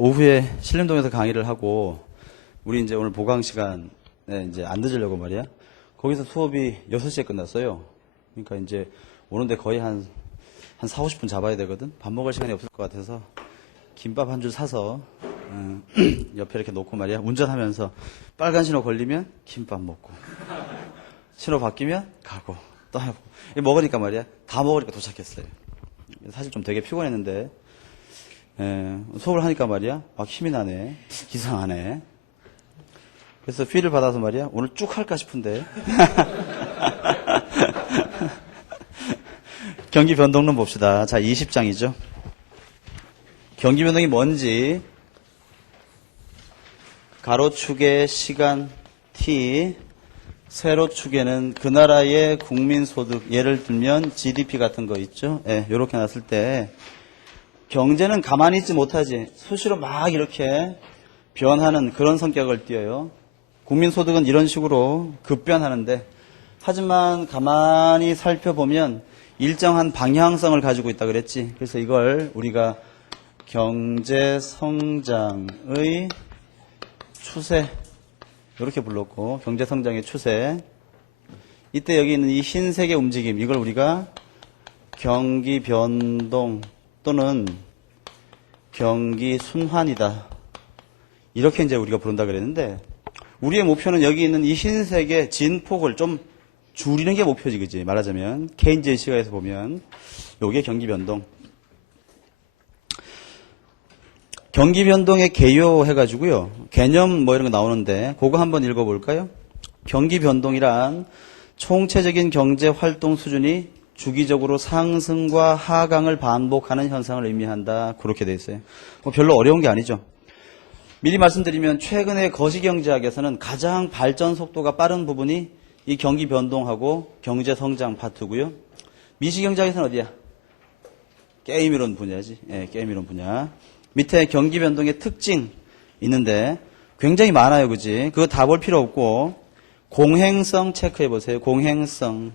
오후에 신림동에서 강의를 하고 우리 이제 오늘 보강 시간에 이제 안 늦으려고 말이야. 거기서 수업이 6시에 끝났어요. 그러니까 이제 오는데 거의 한 4, 50분 잡아야 되거든. 밥 먹을 시간이 없을 것 같아서 김밥 한 줄 사서 옆에 이렇게 놓고 말이야. 운전하면서 빨간 신호 걸리면 김밥 먹고 신호 바뀌면 가고 또 하고 먹으니까 말이야. 다 먹으니까 도착했어요. 사실 좀 되게 피곤했는데 수업을 하니까 말이야. 막 힘이 나네. 이상하네. 그래서 필을 받아서 말이야. 오늘 쭉 할까 싶은데. 경기 변동론 봅시다. 자, 20장이죠. 경기 변동이 뭔지 가로축에 시간 t, 세로축에는 그 나라의 국민소득, 예를 들면 GDP 같은 거 있죠. 이렇게 놨을 때 경제는 가만히 있지 못하지. 수시로 막 이렇게 변하는 그런 성격을 띠어요. 국민소득은 이런 식으로 급변하는데, 하지만 가만히 살펴보면 일정한 방향성을 가지고 있다 그랬지. 그래서 이걸 우리가 경제 성장의 추세 이렇게 불렀고, 경제 성장의 추세. 이때 여기 있는 이 흰색의 움직임, 이걸 우리가 경기 변동 또는 경기 순환이다. 이렇게 이제 우리가 부른다 그랬는데, 우리의 목표는 여기 있는 이 흰색의 진폭을 좀 줄이는 게 목표지, 그지? 말하자면 케인즈의 시각에서 보면 요게 경기 변동. 경기 변동의 개요 해가지고요. 개념 뭐 이런 거 나오는데 그거 한번 읽어볼까요? 경기 변동이란 총체적인 경제 활동 수준이 주기적으로 상승과 하강을 반복하는 현상을 의미한다. 그렇게 돼 있어요. 뭐 별로 어려운 게 아니죠. 미리 말씀드리면 최근의 거시경제학에서는 가장 발전 속도가 빠른 부분이 이 경기 변동하고 경제 성장 파트고요. 미시경제학에서는 어디야? 게임 이론 분야지. 게임 이론 분야. 밑에 경기 변동의 특징 있는데 굉장히 많아요, 그지? 그거 다 볼 필요 없고 공행성 체크해 보세요. 공행성.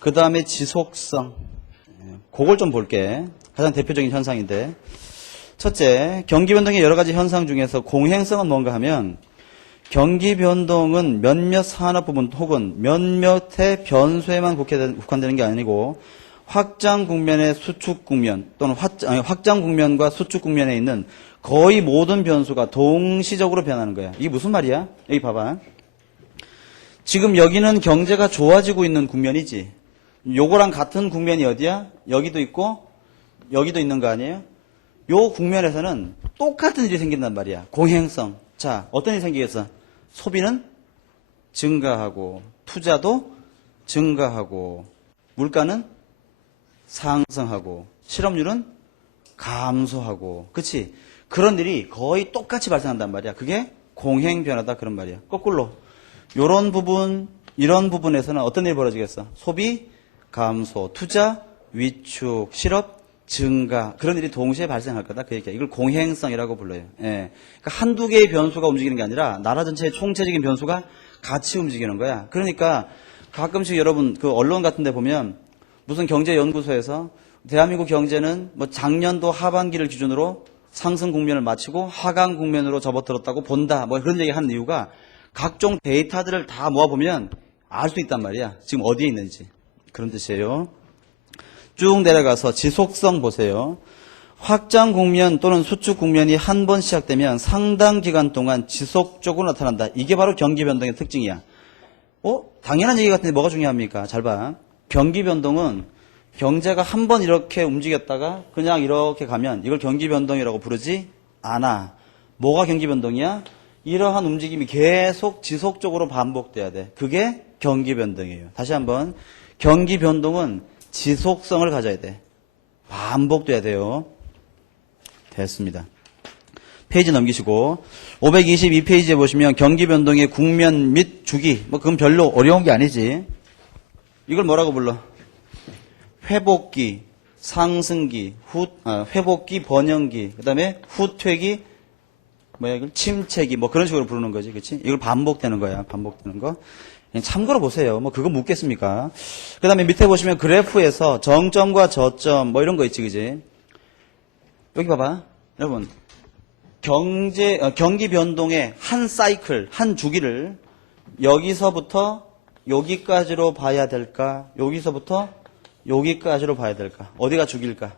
그 다음에 지속성. 그걸 좀 볼게. 가장 대표적인 현상인데, 첫째, 경기 변동의 여러 가지 현상 중에서 공행성은 뭔가 하면, 경기 변동은 몇몇 산업 부분 혹은 몇몇의 변수에만 국한되는 게 아니고 확장 국면의 수축 국면 또는 확장 국면과 수축 국면에 있는 거의 모든 변수가 동시적으로 변하는 거야. 이게 무슨 말이야? 여기 봐봐. 지금 여기는 경제가 좋아지고 있는 국면이지. 요거랑 같은 국면이 어디야? 여기도 있고 여기도 있는 거 아니에요? 요 국면에서는 똑같은 일이 생긴단 말이야. 공행성. 자, 어떤 일이 생기겠어? 소비는 증가하고 투자도 증가하고 물가는 상승하고 실업률은 감소하고, 그치? 그런 일이 거의 똑같이 발생한단 말이야. 그게 공행변화다 그런 말이야. 거꾸로 요런 부분, 이런 부분에서는 어떤 일이 벌어지겠어? 소비 감소, 투자 위축, 실업 증가, 그런 일이 동시에 발생할 거다 그 얘기야. 이걸 공행성이라고 불러요. 그러니까 한두 개의 변수가 움직이는 게 아니라 나라 전체의 총체적인 변수가 같이 움직이는 거야. 그러니까 가끔씩 여러분 그 언론 같은 데 보면 무슨 경제연구소에서 대한민국 경제는 뭐 작년도 하반기를 기준으로 상승 국면을 마치고 하강 국면으로 접어들었다고 본다, 뭐 그런 얘기 하는 이유가 각종 데이터들을 다 모아보면 알 수 있단 말이야. 지금 어디에 있는지. 그런 뜻이에요. 쭉 내려가서 지속성 보세요. 확장 국면 또는 수축 국면이 한 번 시작되면 상당 기간 동안 지속적으로 나타난다. 이게 바로 경기 변동의 특징이야. 당연한 얘기 같은데 뭐가 중요합니까? 잘 봐. 경기 변동은 경제가 한 번 이렇게 움직였다가 그냥 이렇게 가면 이걸 경기 변동이라고 부르지 않아. 뭐가 경기 변동이야? 이러한 움직임이 계속 지속적으로 반복돼야 돼. 그게 경기 변동이에요. 다시 한번. 경기 변동은 지속성을 가져야 돼. 반복돼야 돼요. 됐습니다. 페이지 넘기시고 522페이지에 보시면 경기 변동의 국면 및 주기, 뭐 그건 별로 어려운 게 아니지. 이걸 뭐라고 불러? 회복기, 상승기, 회복기, 번영기, 그 다음에 후퇴기, 이걸 침체기, 뭐 그런 식으로 부르는 거지, 그렇지? 이걸 반복되는 거야, 반복되는 거. 참고로 보세요. 뭐 그거 묻겠습니까? 그 다음에 밑에 보시면 그래프에서 정점과 저점 뭐 이런 거 있지, 그지? 여기 봐봐. 여러분, 경기 변동의 한 사이클, 한 주기를 여기서부터 여기까지로 봐야 될까? 여기서부터 여기까지로 봐야 될까? 어디가 주기일까?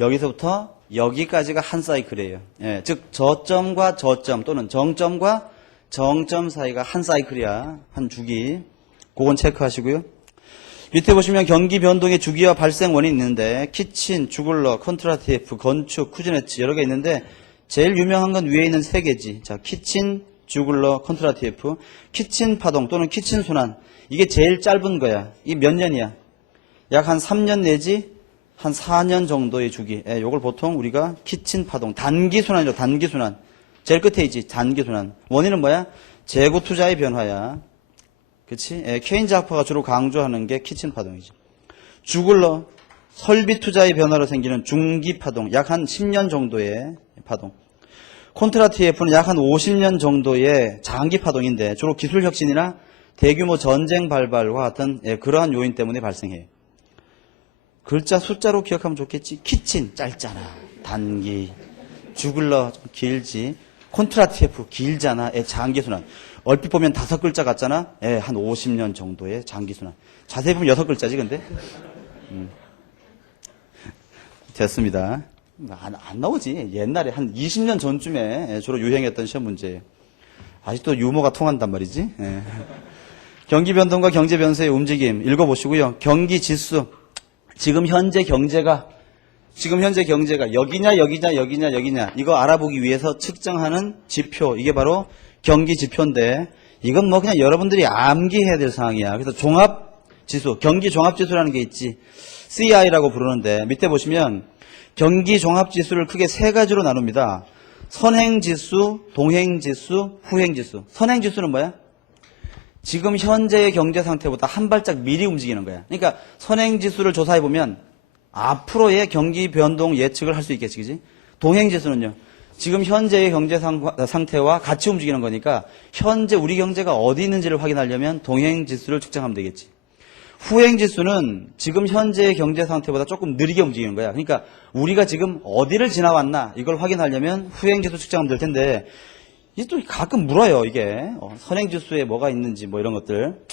여기서부터 여기까지가 한 사이클이에요. 예, 즉 저점과 저점 또는 정점과 정점 사이가 한 사이클이야. 한 주기. 그건 체크하시고요. 밑에 보시면 경기 변동의 주기와 발생 원인이 있는데 키친, 주글러, 컨트라티에프, 건축, 쿠즈네츠 여러 개 있는데 제일 유명한 건 위에 있는 세 개지. 자, 키친, 주글러, 컨트라티에프. 키친 파동 또는 키친 순환. 이게 제일 짧은 거야. 이게 몇 년이야? 약 한 3년 내지 한 4년 정도의 주기. 예, 요걸 보통 우리가 키친 파동, 단기 순환이죠. 단기 순환. 제일 끝에 있지. 단기 순환. 원인은 뭐야? 재고 투자의 변화야. 그치? 예, 케인즈 학파가 주로 강조하는 게 키친 파동이지. 주글러, 설비 투자의 변화로 생기는 중기 파동. 약 한 10년 정도의 파동. 콘트라티에프는 약 한 50년 정도의 장기 파동인데 주로 기술 혁신이나 대규모 전쟁 발발과 같은 그러한 요인 때문에 발생해요. 글자 숫자로 기억하면 좋겠지. 키친 짧잖아. 단기. 주글러 좀 길지. 콘트라티에프 길잖아. 장기 순환. 얼핏 보면 5글자 같잖아. 한 50년 정도의 장기 순환. 자세히 보면 6글자지 근데. 됐습니다. 안 나오지. 옛날에 한 20년 전쯤에 주로 유행했던 시험 문제예요. 아직도 유머가 통한단 말이지. 예. 경기 변동과 경제 변수의 움직임 읽어보시고요. 경기 지수. 지금 현재 경제가 여기냐 이거 알아보기 위해서 측정하는 지표. 이게 바로 경기 지표인데 이건 뭐 그냥 여러분들이 암기해야 될 상황이야. 그래서 종합지수, 경기 종합지수라는 게 있지. CI라고 부르는데 밑에 보시면 경기 종합지수를 크게 세 가지로 나눕니다. 선행지수, 동행지수, 후행지수. 선행지수는 뭐야? 지금 현재의 경제 상태보다 한 발짝 미리 움직이는 거야. 그러니까 선행지수를 조사해보면 앞으로의 경기 변동 예측을 할 수 있겠지. 그지? 동행지수는요. 지금 현재의 경제 상태와 같이 움직이는 거니까 현재 우리 경제가 어디 있는지를 확인하려면 동행지수를 측정하면 되겠지. 후행지수는 지금 현재의 경제 상태보다 조금 느리게 움직이는 거야. 그러니까 우리가 지금 어디를 지나왔나 이걸 확인하려면 후행지수 측정하면 될 텐데 이게 또 가끔 물어요. 이게 선행지수에 뭐가 있는지 뭐 이런 것들.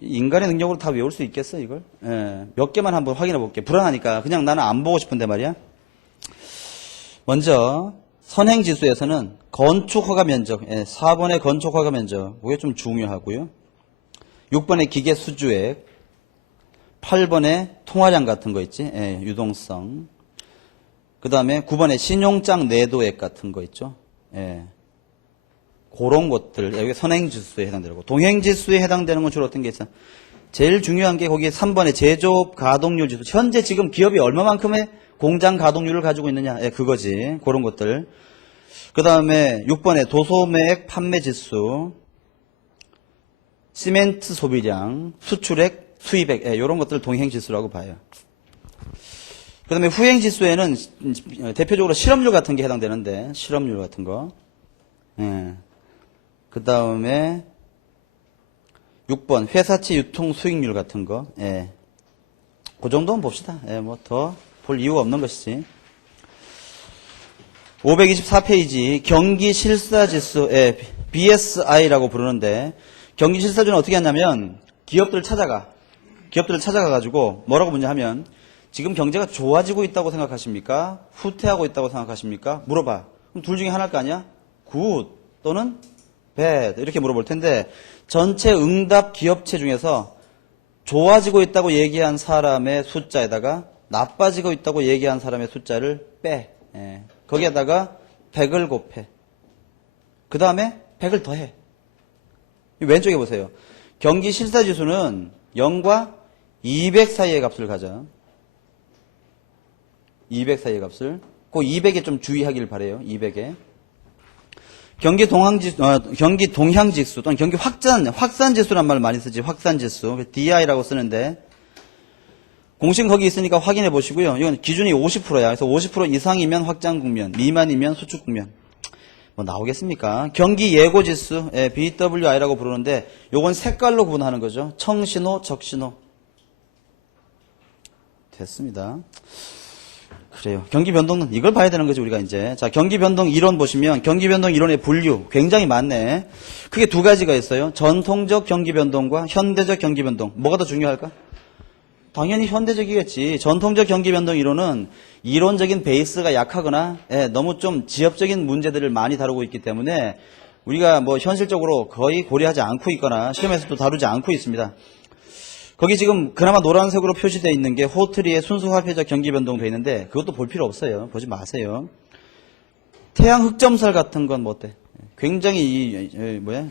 인간의 능력으로 다 외울 수 있겠어 이걸? 예, 몇 개만 한번 확인해 볼게. 불안하니까 그냥 나는 안 보고 싶은데 말이야. 먼저 선행지수에서는 건축허가 면적, 4번의 건축허가 면적 이게 좀 중요하고요. 6번의 기계 수주액, 8번의 통화량 같은 거 있지, 유동성. 그 다음에 9번의 신용장 내도액 같은 거 있죠. 그런 것들, 여기 선행지수에 해당되고, 동행지수에 해당되는 건 주로 어떤 게 있어? 제일 중요한 게 거기 3번의 제조업 가동률 지수. 현재 지금 기업이 얼마만큼의 공장 가동률을 가지고 있느냐, 그거지. 그런 것들. 그 다음에 6번의 도소매액 판매 지수, 시멘트 소비량, 수출액, 수입액, 이런 것들을 동행지수라고 봐요. 그 다음에 후행지수에는 대표적으로 실업률 같은 게 해당되는데, 실업률 같은 거. 그 다음에 6번 회사채 유통 수익률 같은 거. 그 정도는 봅시다. 뭐 더 볼 이유가 없는 것이지. 524페이지 경기 실사지수, BSI라고 부르는데 경기 실사지수는 어떻게 하냐면 기업들을 찾아가가지고 뭐라고 문제하면 지금 경제가 좋아지고 있다고 생각하십니까? 후퇴하고 있다고 생각하십니까? 물어봐. 그럼 둘 중에 하나일 거 아니야? 굿 또는 bad 이렇게 물어볼 텐데 전체 응답 기업체 중에서 좋아지고 있다고 얘기한 사람의 숫자에다가 나빠지고 있다고 얘기한 사람의 숫자를 빼. 거기에다가 100을 곱해. 그 다음에 100을 더해. 왼쪽에 보세요. 경기 실사지수는 0과 200 사이의 값을 가져. 200 사이의 값을. 그 200에 좀 주의하길 바래요. 200에. 경기 동향지수 또는 경기 확산지수란 말을 많이 쓰지. 확산지수. DI라고 쓰는데 공식 거기 있으니까 확인해 보시고요. 이건 기준이 50%야. 그래서 50% 이상이면 확장 국면, 미만이면 수축 국면. 뭐 나오겠습니까? 경기 예고지수, BWI라고 부르는데 요건 색깔로 구분하는 거죠. 청신호, 적신호. 됐습니다. 그래요. 경기 변동은 이걸 봐야 되는 거지, 우리가 이제. 자, 경기 변동 이론 보시면 경기 변동 이론의 분류 굉장히 많네. 크게 두 가지가 있어요. 전통적 경기 변동과 현대적 경기 변동. 뭐가 더 중요할까? 당연히 현대적이겠지. 전통적 경기 변동 이론은 이론적인 베이스가 약하거나 너무 좀 지엽적인 문제들을 많이 다루고 있기 때문에 우리가 뭐 현실적으로 거의 고려하지 않고 있거나 시험에서도 다루지 않고 있습니다. 거기 지금 그나마 노란색으로 표시되어 있는 게 호트리의 순수화폐적 경기 변동 되어 있는데 그것도 볼 필요 없어요. 보지 마세요. 태양 흑점설 같은 건 뭐 어때? 굉장히 뭐야?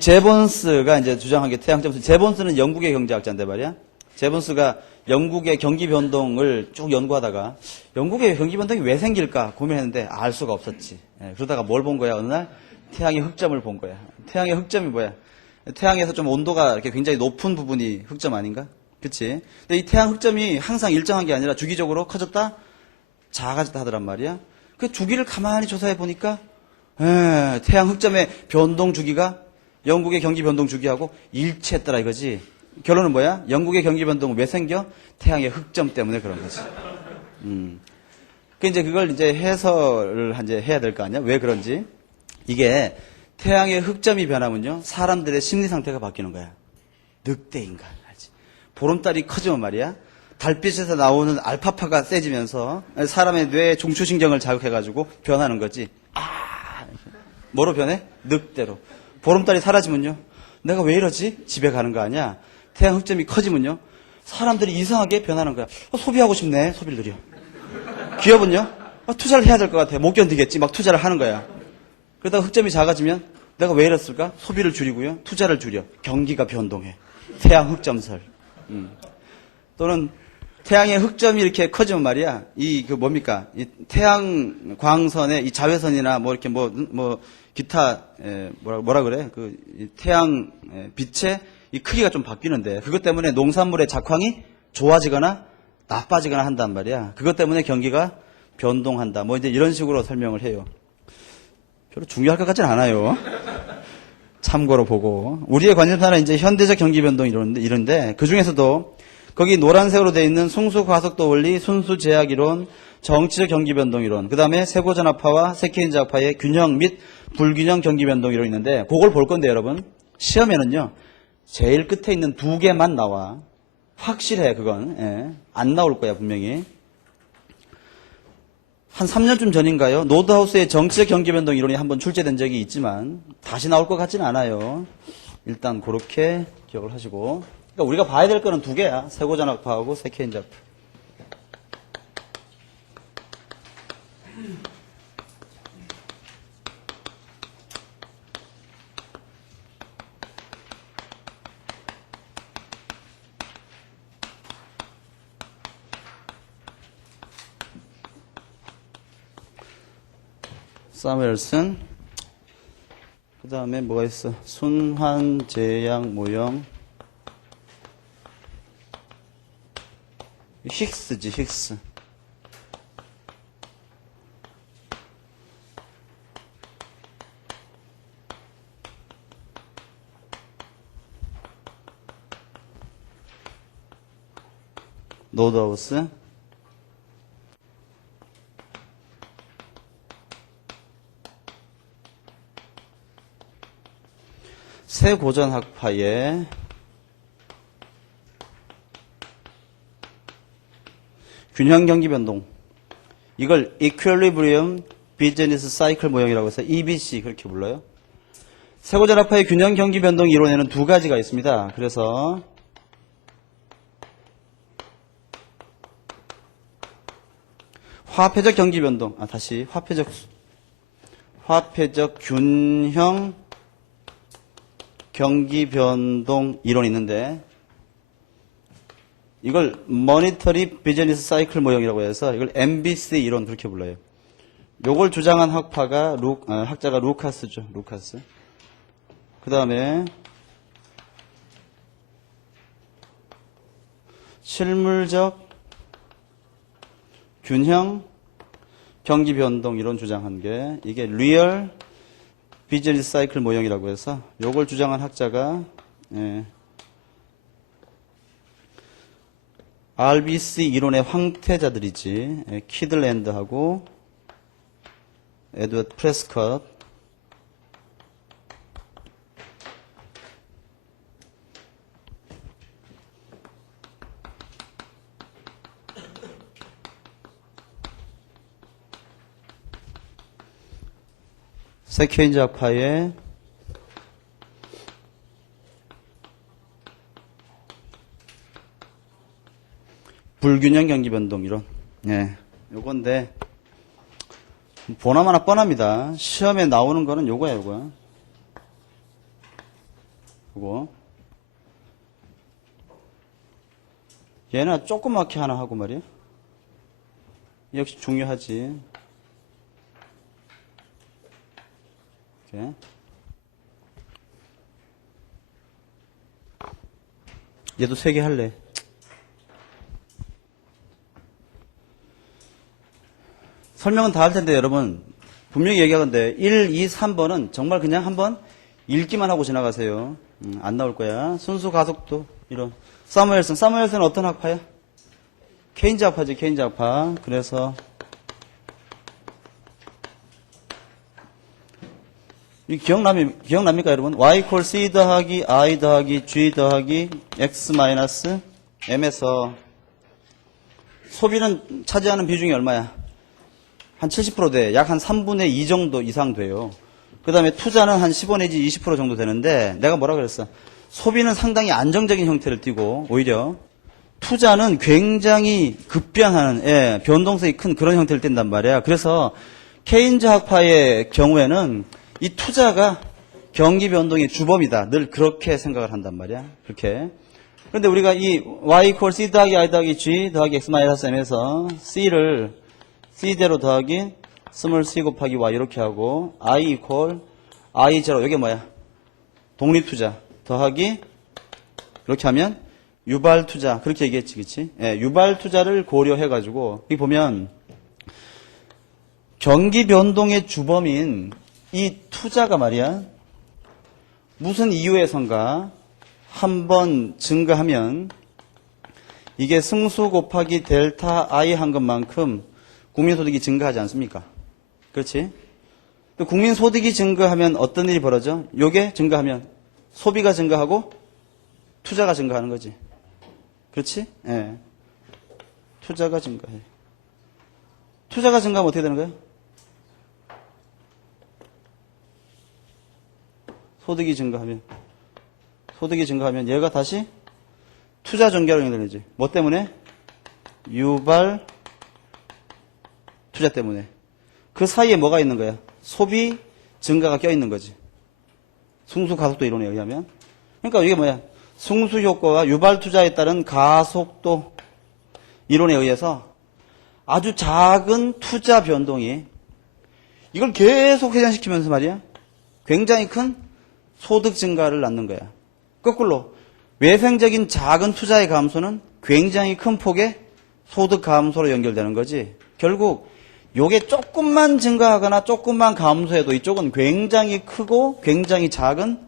제본스가 이제 주장한 게 태양 흑점설. 제본스는 영국의 경제학자인데 말이야. 제본스가 영국의 경기 변동을 쭉 연구하다가 영국의 경기 변동이 왜 생길까 고민했는데 알 수가 없었지. 그러다가 뭘 본 거야? 어느 날 태양의 흑점을 본 거야. 태양의 흑점이 뭐야? 태양에서 좀 온도가 이렇게 굉장히 높은 부분이 흑점 아닌가? 그치? 근데 이 태양 흑점이 항상 일정한 게 아니라 주기적으로 커졌다, 작아졌다 하더란 말이야. 그 주기를 가만히 조사해 보니까, 태양 흑점의 변동 주기가 영국의 경기 변동 주기하고 일치했더라 이거지. 결론은 뭐야? 영국의 경기 변동은 왜 생겨? 태양의 흑점 때문에 그런 거지. 이제 그걸 이제 해설을 이제 해야 될 거 아니야? 왜 그런지. 이게 태양의 흑점이 변하면요 사람들의 심리 상태가 바뀌는 거야. 늑대인간 알지? 보름달이 커지면 말이야 달빛에서 나오는 알파파가 세지면서 사람의 뇌의 중추신경을 자극해가지고 변하는 거지. 뭐로 변해? 늑대로. 보름달이 사라지면요 내가 왜 이러지? 집에 가는 거 아니야. 태양 흑점이 커지면요 사람들이 이상하게 변하는 거야. 소비하고 싶네. 소비를 느려. 기업은요 투자를 해야 될 것 같아. 못 견디겠지. 막 투자를 하는 거야. 그러다가 흑점이 작아지면 내가 왜 이랬을까? 소비를 줄이고요. 투자를 줄여. 경기가 변동해. 태양 흑점설. 또는 태양의 흑점이 이렇게 커지면 말이야. 뭡니까? 이 태양 광선의 이 자외선이나 뭐 이렇게 기타, 뭐라 그래? 이 태양 빛의 이 크기가 좀 바뀌는데 그것 때문에 농산물의 작황이 좋아지거나 나빠지거나 한단 말이야. 그것 때문에 경기가 변동한다. 뭐 이제 이런 식으로 설명을 해요. 별로 중요할 것 같진 않아요. 참고로 보고. 우리의 관심사는 이제 현대적 경기 변동 이런데 그 중에서도 거기 노란색으로 되어 있는 순수과속도 원리, 순수제약 이론, 정치적 경기 변동 이론, 그 다음에 세고전압파와 세케인즈학파의 균형 및 불균형 경기 변동 이론이 있는데 그걸 볼 건데 여러분 시험에는요 제일 끝에 있는 두 개만 나와. 확실해 그건. 안 나올 거야 분명히. 한 3년쯤 전인가요? 노드하우스의 정치적 경기 변동 이론이 한번 출제된 적이 있지만 다시 나올 것 같지는 않아요. 일단 그렇게 기억을 하시고. 그러니까 우리가 봐야 될 거는 두 개야. 세고전압파하고 세케인즈학파. 사무엘슨. 그 다음에 뭐가 있어? 순환, 제약, 모형. 힉스지, 힉스. 노드하우스. 세고전학파의 균형 경기 변동. 이걸 Equilibrium Business Cycle 모형이라고 해서 EBC 그렇게 불러요. 세고전학파의 균형 경기 변동 이론에는 두 가지가 있습니다. 그래서 화폐적 경기 변동. 화폐적 균형 경기 변동 이론이 있는데 이걸 Monetary Business Cycle 모형이라고 해서 이걸 MBC 이론 그렇게 불러요. 요걸 주장한 학자가 루카스죠. 루카스. 그 다음에 실물적 균형 경기 변동 이론 주장한 게 이게 Real Business Cycle 모형이라고 해서 요걸 주장한 학자가 RBC 이론의 황태자들이지. 키들랜드하고 에드워드 프레스컷. 세케인즈 학파의 불균형 경기 변동 이론. 예. 요건데 보나마나 뻔합니다. 시험에 나오는 거는 요거야, 요거. 요거. 얘는 조그맣게 하나 하고 말이야. 역시 중요하지. 이렇게. 얘도 3개 할래. 설명은 다 할 텐데 여러분 분명히 얘기하건데 1, 2, 3번은 정말 그냥 한번 읽기만 하고 지나가세요. 안 나올 거야. 순수 가속도 이런. 사무엘슨은 어떤 학파야? 케인즈 학파지. 케인즈 학파. 그래서 이 기억납니까 여러분? y 콜 c 더하기 i 더하기 g 더하기 x 마이너스 m에서 소비는 차지하는 비중이 얼마야? 한 70% 돼. 약 한 3분의 2 정도 이상 돼요. 그 다음에 투자는 한 15 내지 20% 정도 되는데 내가 뭐라 그랬어? 소비는 상당히 안정적인 형태를 띠고 오히려 투자는 굉장히 급변하는 변동성이 큰 그런 형태를 띈단 말이야. 그래서 케인즈 학파의 경우에는 이 투자가 경기 변동의 주범이다. 늘 그렇게 생각을 한단 말이야. 그렇게. 그런데 우리가 이 y 이퀄 c 더하기 i 더하기 g 더하기 x 마이너스 m에서 c를 c대로 더하기 스몰 c 곱하기 y 이렇게 하고 i 이퀄 i 제로 이게 뭐야? 독립투자 더하기 이렇게 하면 유발투자 그렇게 얘기했지, 그치? 예, 유발투자를 고려해가지고 여기 보면 경기 변동의 주범인 이 투자가 말이야 무슨 이유에선가 한번 증가하면 이게 승수 곱하기 델타 i 한 것만큼 국민소득이 증가하지 않습니까? 그렇지? 국민소득이 증가하면 어떤 일이 벌어져? 요게 증가하면 소비가 증가하고 투자가 증가하는 거지. 그렇지? 예. 투자가 증가해. 투자가 증가하면 어떻게 되는 거야? 소득이 증가하면 얘가 다시 투자 전개로 연결되지. 뭐 때문에? 유발 투자 때문에. 그 사이에 뭐가 있는 거야? 소비 증가가 껴있는 거지. 승수 가속도 이론에 의하면. 그러니까 이게 뭐야? 승수 효과와 유발 투자에 따른 가속도 이론에 의해서 아주 작은 투자 변동이 이걸 계속 회전시키면서 말이야. 굉장히 큰 소득 증가를 낳는 거야. 거꾸로 외생적인 작은 투자의 감소는 굉장히 큰 폭의 소득 감소로 연결되는 거지. 결국 요게 조금만 증가하거나 조금만 감소해도 이쪽은 굉장히 크고 굉장히 작은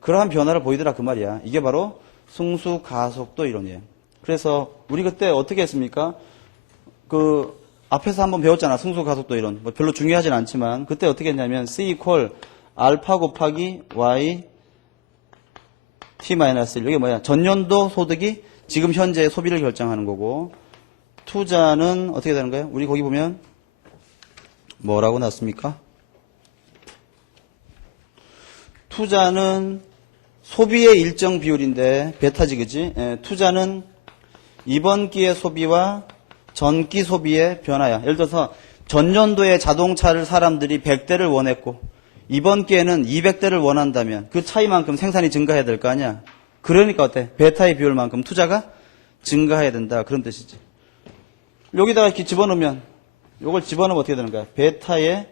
그러한 변화를 보이더라 그 말이야. 이게 바로 승수 가속도 이론이에요. 그래서 우리 그때 어떻게 했습니까? 그 앞에서 한번 배웠잖아. 승수 가속도 이론. 뭐 별로 중요하진 않지만 그때 어떻게 했냐면 C 이퀄 알파 곱하기 Y T-1 이게 뭐야? 전년도 소득이 지금 현재의 소비를 결정하는 거고 투자는 어떻게 되는 거예요? 우리 거기 보면 뭐라고 났습니까? 투자는 소비의 일정 비율인데 베타지 그지? 투자는 이번 기의 소비와 전기 소비의 변화야. 예를 들어서 전년도에 자동차를 사람들이 100대를 원했고 이번 기에는 200대를 원한다면 그 차이만큼 생산이 증가해야 될 거 아니야. 그러니까 어때? 베타의 비율만큼 투자가 증가해야 된다. 그런 뜻이지. 여기다가 이렇게 집어넣으면 요걸 집어넣으면 어떻게 되는 거야? 베타의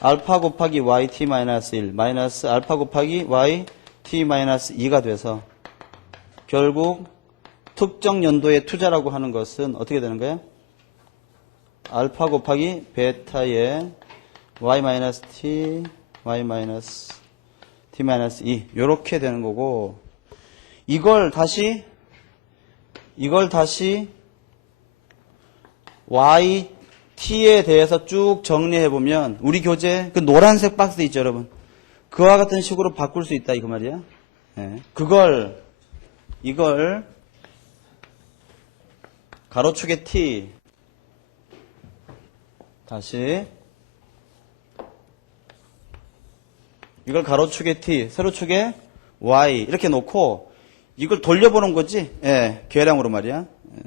알파 곱하기 yt-1 마이너스 알파 곱하기 yt-2가 돼서 결국 특정 연도의 투자라고 하는 것은 어떻게 되는 거야? 알파 곱하기 베타의 y-t y-t-2 요렇게 되는 거고 이걸 다시 Y, T에 대해서 쭉 정리해보면 우리 교재 그 노란색 박스 있죠, 여러분. 그와 같은 식으로 바꿀 수 있다, 이거 말이야. 네. 이걸 가로축에 T, 다시 이걸 가로축에 T, 세로축에 Y 이렇게 놓고 이걸 돌려보는 거지. 예, 계량으로 말이야.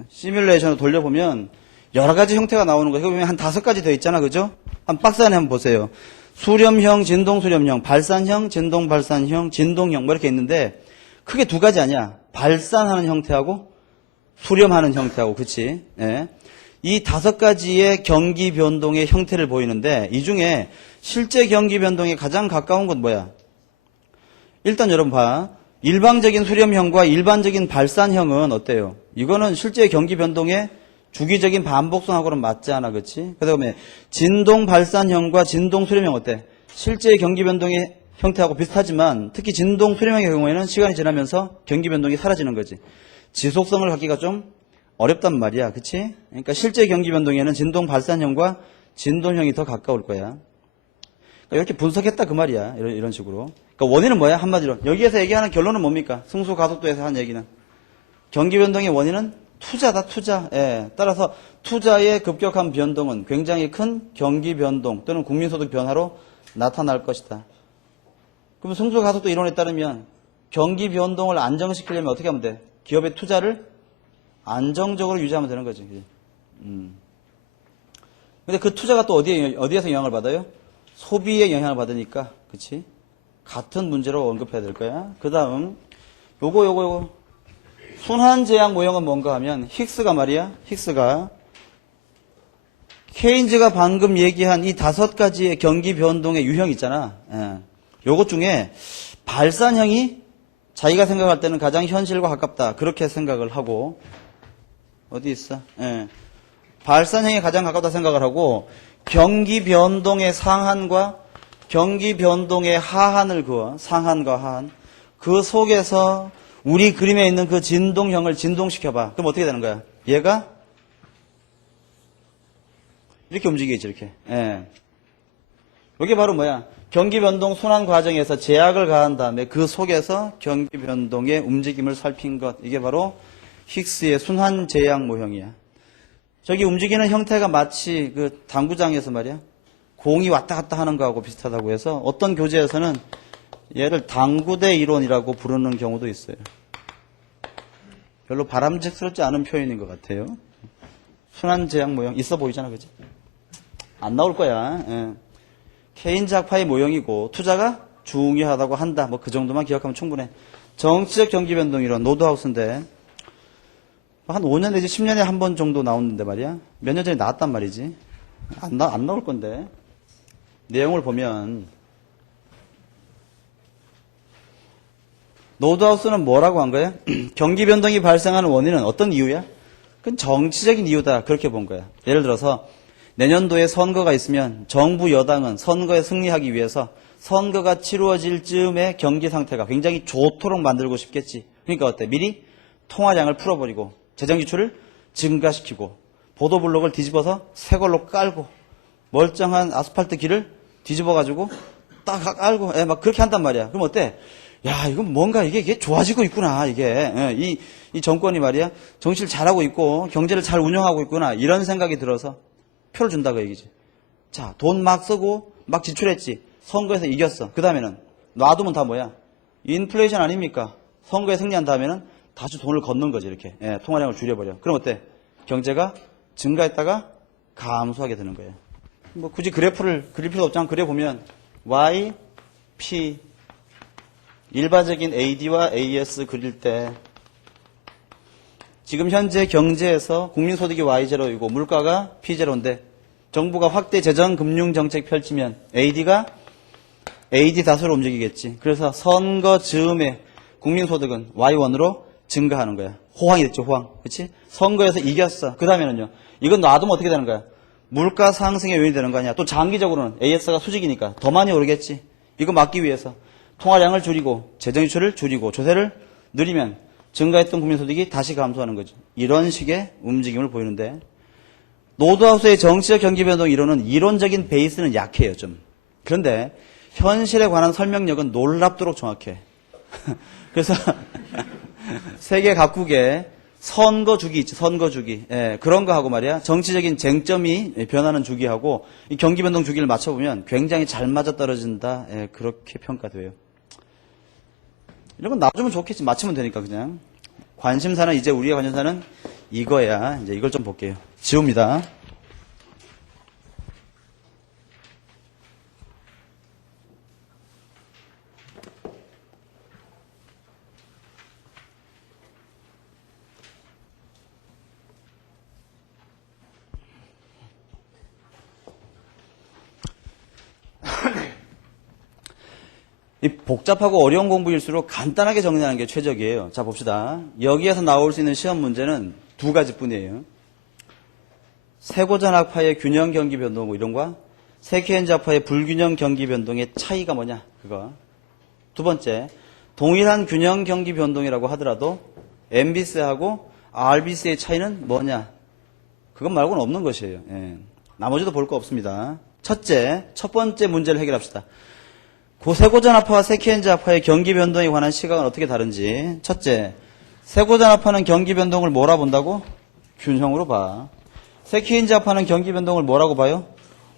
시뮬레이션으로 돌려보면 여러 가지 형태가 나오는 거예요. 보면 한 5가지 되어 있잖아, 그죠? 한 박스 안에 한번 보세요. 수렴형, 진동수렴형, 발산형, 진동발산형, 진동형 뭐 이렇게 있는데 크게 2가지 아니야. 발산하는 형태하고 수렴하는 형태하고, 그치? 예. 이 5가지의 경기 변동의 형태를 보이는데 이 중에 실제 경기 변동에 가장 가까운 건 뭐야? 일단 여러분 봐. 일방적인 수렴형과 일반적인 발산형은 어때요? 이거는 실제 경기 변동의 주기적인 반복성하고는 맞지 않아, 그치? 그 다음에 진동 발산형과 진동 수렴형 어때? 실제 경기 변동의 형태하고 비슷하지만 특히 진동 수렴형의 경우에는 시간이 지나면서 경기 변동이 사라지는 거지. 지속성을 갖기가 좀 어렵단 말이야, 그치? 그러니까 실제 경기 변동에는 진동 발산형과 진동형이 더 가까울 거야. 그러니까 이렇게 분석했다 그 말이야, 이런 식으로. 그러니까 원인은 뭐야? 한마디로 여기에서 얘기하는 결론은 뭡니까? 승수 가속도에서 한 얘기는 경기 변동의 원인은 투자다, 투자. 예. 따라서 투자의 급격한 변동은 굉장히 큰 경기 변동 또는 국민소득 변화로 나타날 것이다. 그럼 승수 가속도 이론에 따르면 경기 변동을 안정시키려면 어떻게 하면 돼? 기업의 투자를 안정적으로 유지하면 되는 거지. 근데 그 투자가 또 어디에서 영향을 받아요? 소비에 영향을 받으니까, 그치? 같은 문제로 언급해야 될 거야. 그 다음, 요거. 순환제약 모형은 뭔가 하면, 힉스가 케인즈가 방금 얘기한 이 5가지의 경기 변동의 유형 있잖아. 예. 요것 중에 발산형이 자기가 생각할 때는 가장 현실과 가깝다. 그렇게 생각을 하고, 어디 있어? 예. 발산형이 가장 가깝다 생각을 하고, 경기 변동의 상한과 경기 변동의 하한을 그어, 상한과 하한. 그 속에서 우리 그림에 있는 그 진동형을 진동시켜봐. 그럼 어떻게 되는 거야? 얘가 이렇게 움직이겠지, 이렇게. 예. 이게 바로 뭐야? 경기 변동 순환 과정에서 제약을 가한 다음에 그 속에서 경기 변동의 움직임을 살핀 것. 이게 바로 힉스의 순환 제약 모형이야. 저기 움직이는 형태가 마치 그 당구장에서 말이야. 공이 왔다 갔다 하는 거하고 비슷하다고 해서 어떤 교재에서는 얘를 당구대 이론이라고 부르는 경우도 있어요. 별로 바람직스럽지 않은 표현인 것 같아요. 순환 제약 모형 있어 보이잖아, 그지? 안 나올 거야. 예. 케인즈 학파의 모형이고 투자가 중요하다고 한다. 뭐 그 정도만 기억하면 충분해. 정치적 경기 변동 이론 노드하우스인데 한 5년 내지 10년에 한 번 정도 나오는데 말이야. 몇 년 전에 나왔단 말이지. 안 나올 건데. 내용을 보면 노드하우스는 뭐라고 한 거야? 경기 변동이 발생하는 원인은 어떤 이유야? 그건 정치적인 이유다. 그렇게 본 거야. 예를 들어서 내년도에 선거가 있으면 정부 여당은 선거에 승리하기 위해서 선거가 치루어질 즈음에 경기 상태가 굉장히 좋도록 만들고 싶겠지. 그러니까 어때? 미리 통화량을 풀어버리고 재정 지출을 증가시키고 보도블록을 뒤집어서 새 걸로 깔고 멀쩡한 아스팔트 길을 뒤집어가지고 딱 깔고 막 그렇게 한단 말이야. 그럼 어때? 야, 이건 뭔가 이게 좋아지고 있구나. 이게 이 정권이 말이야 정치를 잘하고 있고 경제를 잘 운영하고 있구나. 이런 생각이 들어서 표를 준다고 얘기지. 자, 돈 막 쓰고 막 지출했지. 선거에서 이겼어. 그 다음에는 놔두면 다 뭐야? 인플레이션 아닙니까? 선거에 승리한 다음에는 다시 돈을 걷는 거지. 이렇게 통화량을 줄여버려. 그럼 어때? 경제가 증가했다가 감소하게 되는 거예요. 뭐 굳이 그래프를 그릴 필요 없지만 그려보면 Y, P 일반적인 AD와 AS 그릴 때 지금 현재 경제에서 국민소득이 Y0이고 물가가 P0인데 정부가 확대 재정 금융 정책 펼치면 AD가 AD 다수로 움직이겠지. 그래서 선거 즈음에 국민소득은 Y1으로 증가하는 거야. 호황이 됐죠, 호황. 그렇지? 선거에서 이겼어. 그 다음에는요. 이건 놔두면 어떻게 되는 거야? 물가 상승의 요인이 되는 거 아니야. 또 장기적으로는 AS가 수직이니까 더 많이 오르겠지. 이거 막기 위해서 통화량을 줄이고 재정 지출을 줄이고 조세를 늘리면 증가했던 국민소득이 다시 감소하는 거죠. 이런 식의 움직임을 보이는데 노드하우스의 정치적 경기 변동 이론은 이론적인 베이스는 약해요, 좀. 그런데 현실에 관한 설명력은 놀랍도록 정확해. 그래서 세계 각국의 선거 주기 있지, 선거 주기. 예, 그런 거 하고 말이야. 정치적인 쟁점이 변하는 주기하고 이 경기 변동 주기를 맞춰보면 굉장히 잘 맞아떨어진다. 예, 그렇게 평가돼요. 이런 건 놔주면 좋겠지. 맞추면 되니까 그냥. 관심사는 이제 우리의 관심사는 이거야. 이제 이걸 좀 볼게요. 지웁니다. 이 복잡하고 어려운 공부일수록 간단하게 정리하는 게 최적이에요. 자, 봅시다. 여기에서 나올 수 있는 시험 문제는 두 가지뿐이에요. 세고전학파의 균형 경기 변동 뭐 이런 거와 세케인즈학파의 불균형 경기 변동의 차이가 뭐냐, 그거. 두 번째, 동일한 균형 경기 변동이라고 하더라도 MBC하고 RBC의 차이는 뭐냐, 그것 말고는 없는 것이에요. 예. 나머지도 볼 거 없습니다. 첫째, 첫 번째 문제를 해결합시다. 세고전학파와 세케인즈학파의 경기 변동에 관한 시각은 어떻게 다른지. 첫째, 세고전학파는 경기 변동을 뭐라 본다고? 균형으로 봐. 세케인즈학파는 경기 변동을 뭐라고 봐요?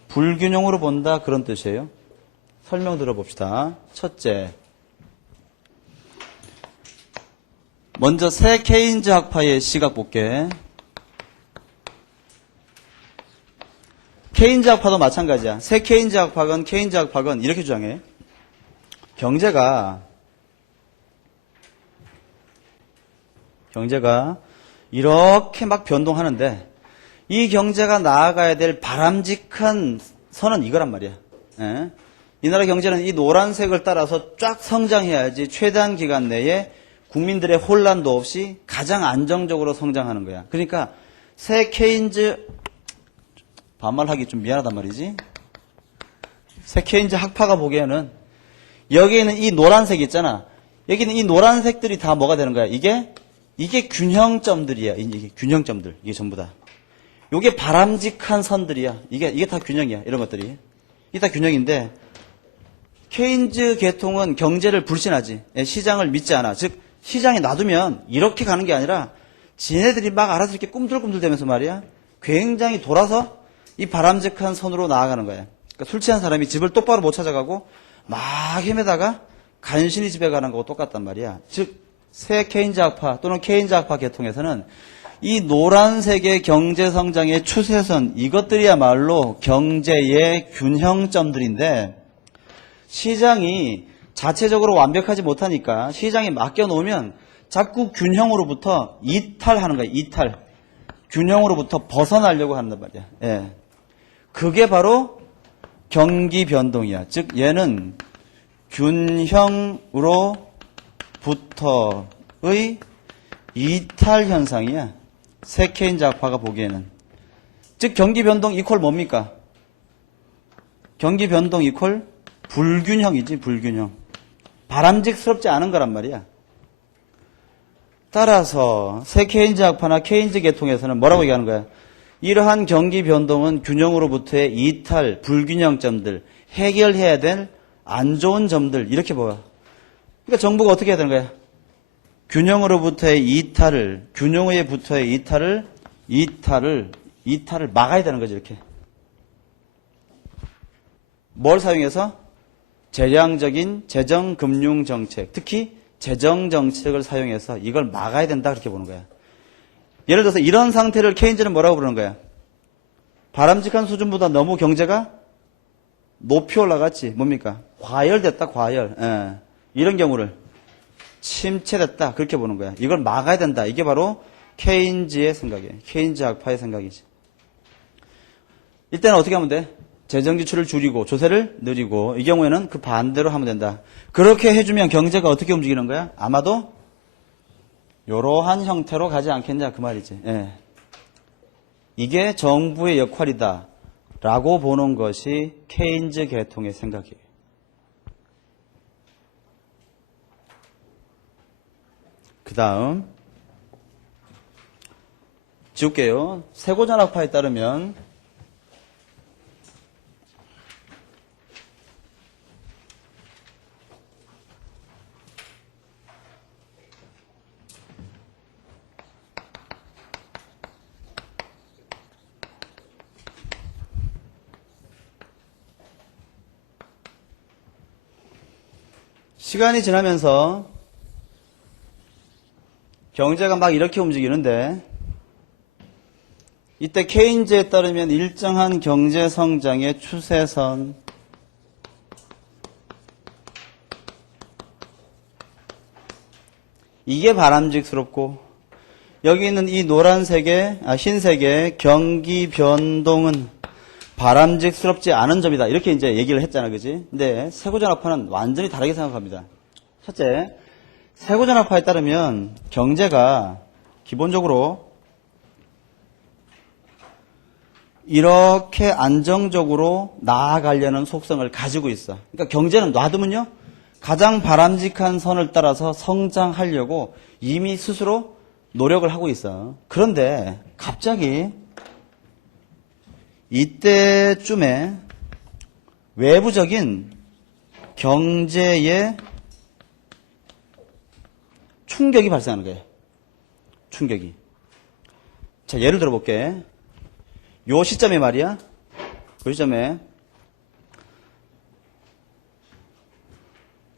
불균형으로 본다, 그런 뜻이에요. 설명 들어봅시다. 첫째, 먼저 세케인즈학파의 시각 볼게. 케인즈학파도 마찬가지야. 세케인즈학파건 케인즈학파건 이렇게 주장해. 경제가 이렇게 막 변동하는데 이 경제가 나아가야 될 바람직한 선은 이거란 말이야. 예? 이 나라 경제는 이 노란색을 따라서 쫙 성장해야지 최대한 기간 내에 국민들의 혼란도 없이 가장 안정적으로 성장하는 거야. 그러니까 새 케인즈, 반말하기 좀 미안하단 말이지. 새 케인즈 학파가 보기에는 여기에는 이 노란색 있잖아. 여기는 이 노란색들이 다 뭐가 되는 거야? 이게 균형점들이야. 이게 균형점들. 이게 전부 다. 이게 바람직한 선들이야. 이게 다 균형이야. 이런 것들이. 이게 다 균형인데, 케인즈 계통은 경제를 불신하지. 시장을 믿지 않아. 즉, 시장에 놔두면 이렇게 가는 게 아니라, 지네들이 막 알아서 이렇게 꿈틀꿈틀 대면서 말이야. 굉장히 돌아서 이 바람직한 선으로 나아가는 거야. 그러니까 술 취한 사람이 집을 똑바로 못 찾아가고, 막 헤매다가 간신히 집에 가는 거하고 똑같단 말이야. 즉, 새 케인즈학파 또는 케인즈학파 계통에서는 이 노란색의 경제성장의 추세선, 이것들이야말로 경제의 균형점들인데 시장이 자체적으로 완벽하지 못하니까 시장에 맡겨놓으면 자꾸 균형으로부터 이탈하는 거야. 이탈. 균형으로부터 벗어나려고 한단 말이야. 예. 그게 바로 경기 변동이야. 즉 얘는 균형으로부터의 이탈 현상이야. 새 케인즈학파가 보기에는. 즉 경기 변동 이퀄 뭡니까? 경기 변동 이퀄 불균형이지, 불균형. 바람직스럽지 않은 거란 말이야. 따라서 새 케인즈학파나 케인즈 계통에서는 뭐라고 얘기하는 거야? 이러한 경기 변동은 균형으로부터의 이탈, 불균형점들, 해결해야 될 안 좋은 점들, 이렇게 보여. 그러니까 정부가 어떻게 해야 되는 거야? 균형으로부터의 이탈을, 균형으로부터의 이탈을 막아야 되는 거지, 이렇게. 뭘 사용해서? 재량적인 재정금융정책, 특히 재정정책을 사용해서 이걸 막아야 된다, 그렇게 보는 거야. 예를 들어서 이런 상태를 케인즈는 뭐라고 부르는 거야? 바람직한 수준보다 너무 경제가 높이 올라갔지. 뭡니까? 과열됐다, 과열. 예. 이런 경우를 침체됐다, 그렇게 보는 거야. 이걸 막아야 된다. 이게 바로 케인즈의 생각이에요. 케인즈 학파의 생각이지. 이때는 어떻게 하면 돼? 재정 지출을 줄이고 조세를 늘리고, 이 경우에는 그 반대로 하면 된다. 그렇게 해주면 경제가 어떻게 움직이는 거야? 아마도 이러한 형태로 가지 않겠냐, 그 말이지. 예. 이게 정부의 역할이다 라고 보는 것이 케인즈 계통의 생각이에요. 그 다음 지울게요. 세고전압파에 따르면 시간이 지나면서 경제가 막 이렇게 움직이는데 이때 케인즈에 따르면 일정한 경제 성장의 추세선 이게 바람직스럽고 여기 있는 이 노란색의 흰색의 경기 변동은 바람직스럽지 않은 점이다. 이렇게 이제 얘기를 했잖아, 그지? 근데 세고전압파는 완전히 다르게 생각합니다. 첫째, 세고전압파에 따르면 경제가 기본적으로 이렇게 안정적으로 나아가려는 속성을 가지고 있어. 그러니까 경제는 놔두면요, 가장 바람직한 선을 따라서 성장하려고 이미 스스로 노력을 하고 있어. 그런데 갑자기 이때쯤에 외부적인 경제의 충격이 발생하는 거예요. 충격이. 자, 예를 들어볼게. 요 시점에 말이야. 그 시점에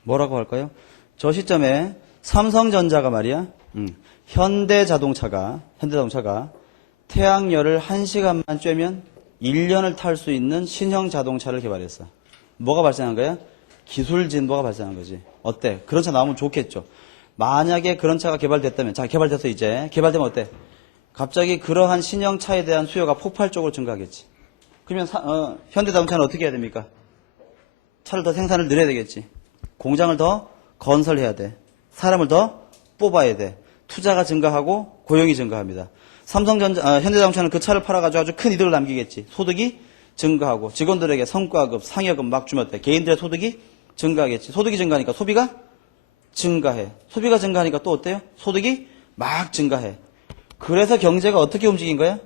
뭐라고 할까요? 저 시점에 삼성전자가 말이야. 현대자동차가 태양열을 1시간만 쬐면 1년을 탈 수 있는 신형 자동차를 개발했어. 뭐가 발생한 거야? 기술 진보가 발생한 거지. 어때? 그런 차 나오면 좋겠죠. 만약에 그런 차가 개발됐다면, 자, 개발돼서 이제, 개발되면 어때? 갑자기 그러한 신형 차에 대한 수요가 폭발적으로 증가하겠지. 그러면 현대자동차는 어떻게 해야 됩니까? 차를 더 생산을 늘려야 되겠지. 공장을 더 건설해야 돼. 사람을 더 뽑아야 돼. 투자가 증가하고 고용이 증가합니다. 현대자동차는 그 차를 팔아가지고 아주 큰 이득을 남기겠지. 소득이 증가하고 직원들에게 성과급, 상여금 막 주면 어때? 개인들의 소득이 증가하겠지. 소득이 증가하니까 소비가 증가해. 소비가 증가하니까 또 어때요? 소득이 막 증가해. 그래서 경제가 어떻게 움직인 거야?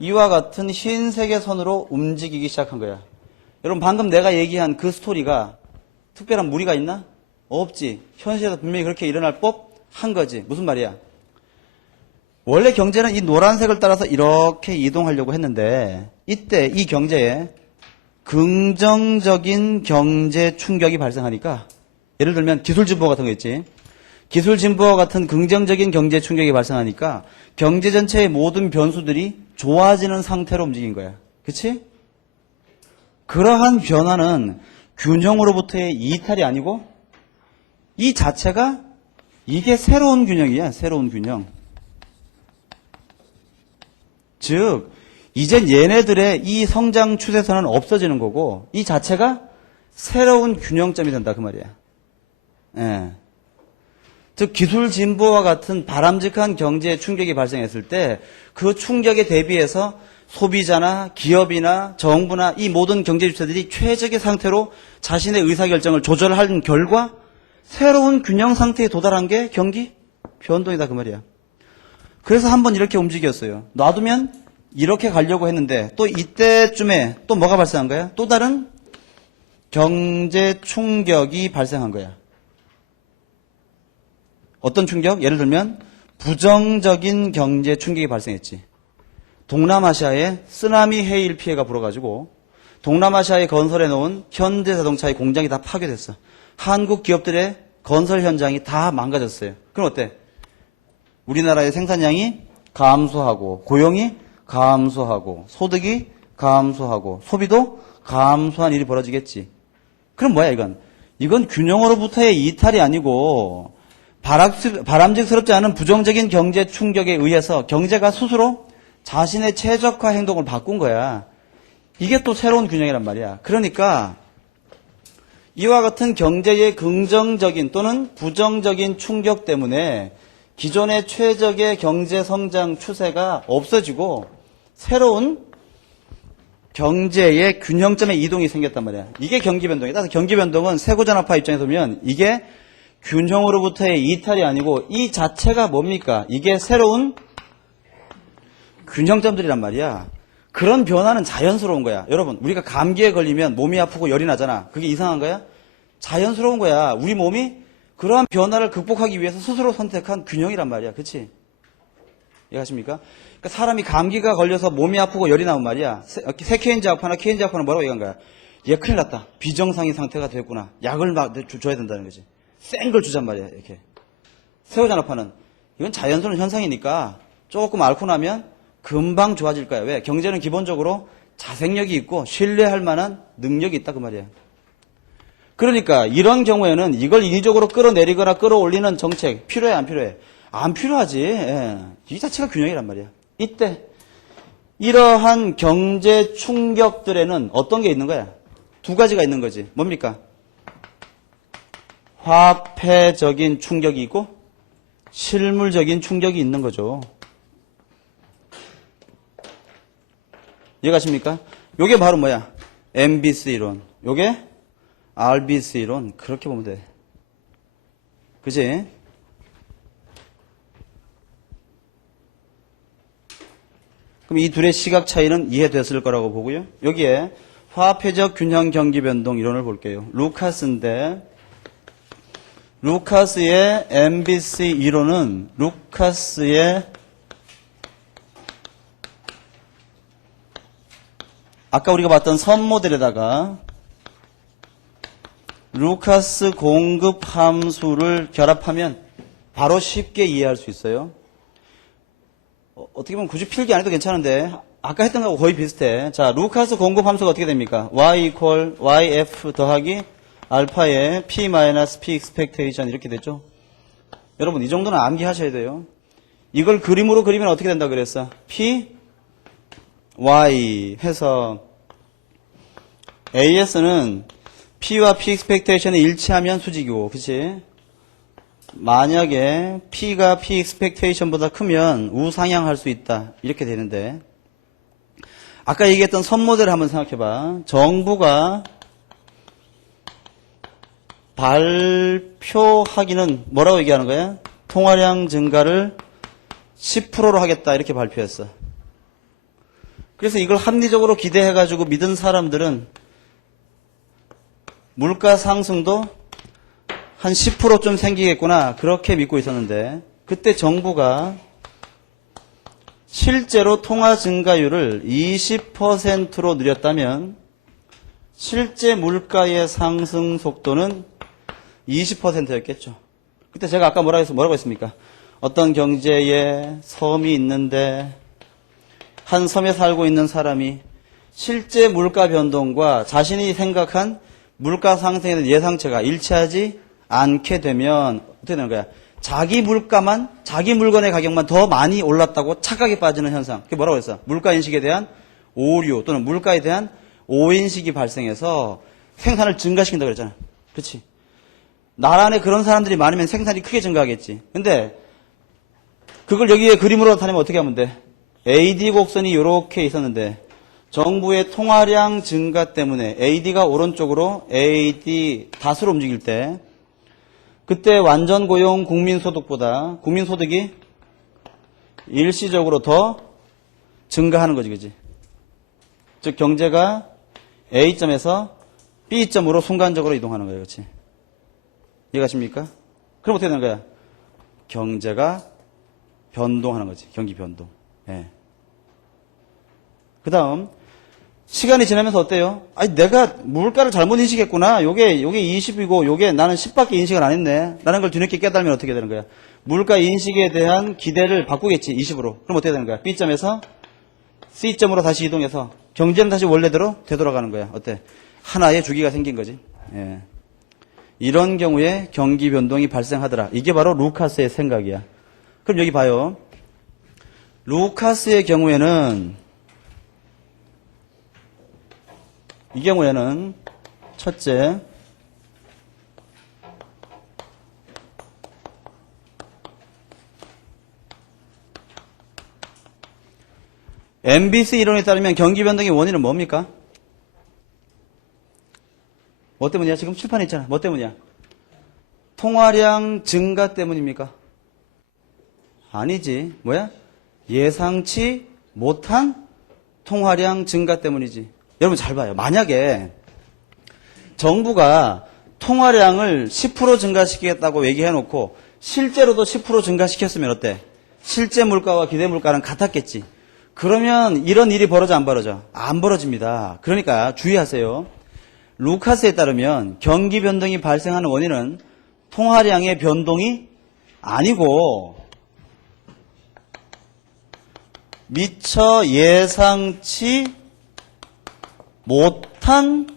이와 같은 흰색의 선으로 움직이기 시작한 거야. 여러분 방금 내가 얘기한 그 스토리가 특별한 무리가 있나? 없지. 현실에서 분명히 그렇게 일어날 법한 거지. 무슨 말이야? 원래 경제는 이 노란색을 따라서 이렇게 이동하려고 했는데 이때 이 경제에 긍정적인 경제 충격이 발생하니까 예를 들면 기술 진보 같은 거 있지. 기술 진보와 같은 긍정적인 경제 충격이 발생하니까 경제 전체의 모든 변수들이 좋아지는 상태로 움직인 거야. 그치? 그러한 변화는 균형으로부터의 이탈이 아니고 이 자체가 이게 새로운 균형이야. 새로운 균형. 즉 이젠 얘네들의 이 성장 추세선은 없어지는 거고 이 자체가 새로운 균형점이 된다 그 말이야. 예. 즉 기술 진보와 같은 바람직한 경제 충격이 발생했을 때 그 충격에 대비해서 소비자나 기업이나 정부나 이 모든 경제 주체들이 최적의 상태로 자신의 의사결정을 조절한 결과 새로운 균형 상태에 도달한 게 경기 변동이다 그 말이야. 그래서 한번 이렇게 움직였어요. 놔두면 이렇게 가려고 했는데 또 이때쯤에 또 뭐가 발생한 거야? 또 다른 경제 충격이 발생한 거야. 어떤 충격? 예를 들면 부정적인 경제 충격이 발생했지. 동남아시아에 쓰나미 해일 피해가 불어가지고 동남아시아에 건설해 놓은 현대자동차의 공장이 다 파괴됐어. 한국 기업들의 건설 현장이 다 망가졌어요. 그럼 어때? 우리나라의 생산량이 감소하고 고용이 감소하고 소득이 감소하고 소비도 감소한 일이 벌어지겠지. 그럼 뭐야 이건? 이건 균형으로부터의 이탈이 아니고 바람직스럽지 않은 부정적인 경제 충격에 의해서 경제가 스스로 자신의 최적화 행동을 바꾼 거야. 이게 또 새로운 균형이란 말이야. 그러니까 이와 같은 경제의 긍정적인 또는 부정적인 충격 때문에 기존의 최적의 경제 성장 추세가 없어지고 새로운 경제의 균형점의 이동이 생겼단 말이야. 이게 경기 변동이다. 따라서 경기 변동은 세고전압파 입장에서 보면 이게 균형으로부터의 이탈이 아니고 이 자체가 뭡니까? 이게 새로운 균형점들이란 말이야. 그런 변화는 자연스러운 거야. 여러분, 우리가 감기에 걸리면 몸이 아프고 열이 나잖아. 그게 이상한 거야? 자연스러운 거야. 우리 몸이 그러한 변화를 극복하기 위해서 스스로 선택한 균형이란 말이야. 그치? 이해하십니까? 그러니까 사람이 감기가 걸려서 몸이 아프고 열이 나면 말이야. 세케인지 아파나 케인지 아파나 뭐라고 얘기한 거야? 얘 큰일 났다. 비정상인 상태가 됐구나. 약을 막 줘야 된다는 거지. 센 걸 주잔 말이야. 이렇게. 새우잔혹파는 이건 자연스러운 현상이니까 조금 앓고 나면 금방 좋아질 거야. 왜? 경제는 기본적으로 자생력이 있고 신뢰할 만한 능력이 있다 그 말이야. 그러니까 이런 경우에는 이걸 인위적으로 끌어내리거나 끌어올리는 정책 필요해 안 필요해? 안 필요하지. 예. 이 자체가 균형이란 말이야. 이때 이러한 경제 충격들에는 어떤 게 있는 거야? 두 가지가 있는 거지. 뭡니까? 화폐적인 충격이 있고 실물적인 충격이 있는 거죠. 이해가십니까? 요게 바로 뭐야? MBC 이론. 요게 RBC 이론. 그렇게 보면 돼. 그지? 그럼 이 둘의 시각 차이는 이해됐을 거라고 보고요. 여기에 화폐적 균형 경기 변동 이론을 볼게요. 루카스인데 루카스의 MBC 이론은 루카스의 아까 우리가 봤던 선 모델에다가 루카스 공급 함수를 결합하면 바로 쉽게 이해할 수 있어요. 어떻게 보면 굳이 필기 안 해도 괜찮은데 아까 했던 거하고 거의 비슷해. 자, 루카스 공급 함수가 어떻게 됩니까? y equal yf 더하기 알파의 p 마이너스 p expectation 이렇게 되죠. 여러분 이 정도는 암기하셔야 돼요. 이걸 그림으로 그리면 어떻게 된다 그랬어? p y 해서 AS는 P와 P expectation이 일치하면 수직이고, 그치? 만약에 P가 P expectation보다 크면 우상향할 수 있다. 이렇게 되는데, 아까 얘기했던 선 모델을 한번 생각해봐. 정부가 발표하기는 뭐라고 얘기하는 거야? 통화량 증가를 10%로 하겠다. 이렇게 발표했어. 그래서 이걸 합리적으로 기대해가지고 믿은 사람들은 물가 상승도 한 10%좀 생기겠구나 그렇게 믿고 있었는데 그때 정부가 실제로 통화 증가율을 20%로 늘렸다면 실제 물가의 상승 속도는 20%였겠죠. 그때 제가 아까 뭐라고 했습니까? 어떤 경제에 섬이 있는데 한 섬에 살고 있는 사람이 실제 물가 변동과 자신이 생각한 물가 상승에 대한 예상치가 일치하지 않게 되면 어떻게 되는 거야? 자기 물가만, 자기 물건의 가격만 더 많이 올랐다고 착각에 빠지는 현상. 그게 뭐라고 했어? 물가 인식에 대한 오류 또는 물가에 대한 오인식이 발생해서 생산을 증가시킨다고 그랬잖아. 그렇지? 나라 안에 그런 사람들이 많으면 생산이 크게 증가하겠지. 근데 그걸 여기에 그림으로 나타내면 어떻게 하면 돼? AD 곡선이 이렇게 있었는데 정부의 통화량 증가 때문에 AD가 오른쪽으로 AD 다수로 움직일 때 그때 완전 고용 국민소득보다 국민소득이 일시적으로 더 증가하는 거지, 그지? 즉 경제가 A점에서 B점으로 순간적으로 이동하는 거예요, 그렇지? 이해가십니까? 그럼 어떻게 되는 거야? 경제가 변동하는 거지, 경기 변동. 예. 그 다음 시간이 지나면서 어때요? 아니 내가 물가를 잘못 인식했구나. 요게 20이고 요게 나는 10밖에 인식을 안 했네. 라는 걸 뒤늦게 깨달으면 어떻게 되는 거야? 물가 인식에 대한 기대를 바꾸겠지. 20으로. 그럼 어떻게 되는 거야? B점에서 C점으로 다시 이동해서 경제는 다시 원래대로 되돌아가는 거야. 어때? 하나의 주기가 생긴 거지. 예. 이런 경우에 경기 변동이 발생하더라. 이게 바로 루카스의 생각이야. 그럼 여기 봐요. 루카스의 경우에는 이 경우에는 첫째 MBC 이론에 따르면 경기 변동의 원인은 뭡니까? 뭐 때문이야? 지금 칠판에 있잖아. 뭐 때문이야? 통화량 증가 때문입니까? 아니지. 뭐야? 예상치 못한 통화량 증가 때문이지. 여러분 잘 봐요. 만약에 정부가 통화량을 10% 증가시키겠다고 얘기해놓고 실제로도 10% 증가시켰으면 어때? 실제 물가와 기대 물가는 같았겠지. 그러면 이런 일이 벌어져 안 벌어져? 안 벌어집니다. 그러니까 주의하세요. 루카스에 따르면 경기 변동이 발생하는 원인은 통화량의 변동이 아니고 미처 예상치 못한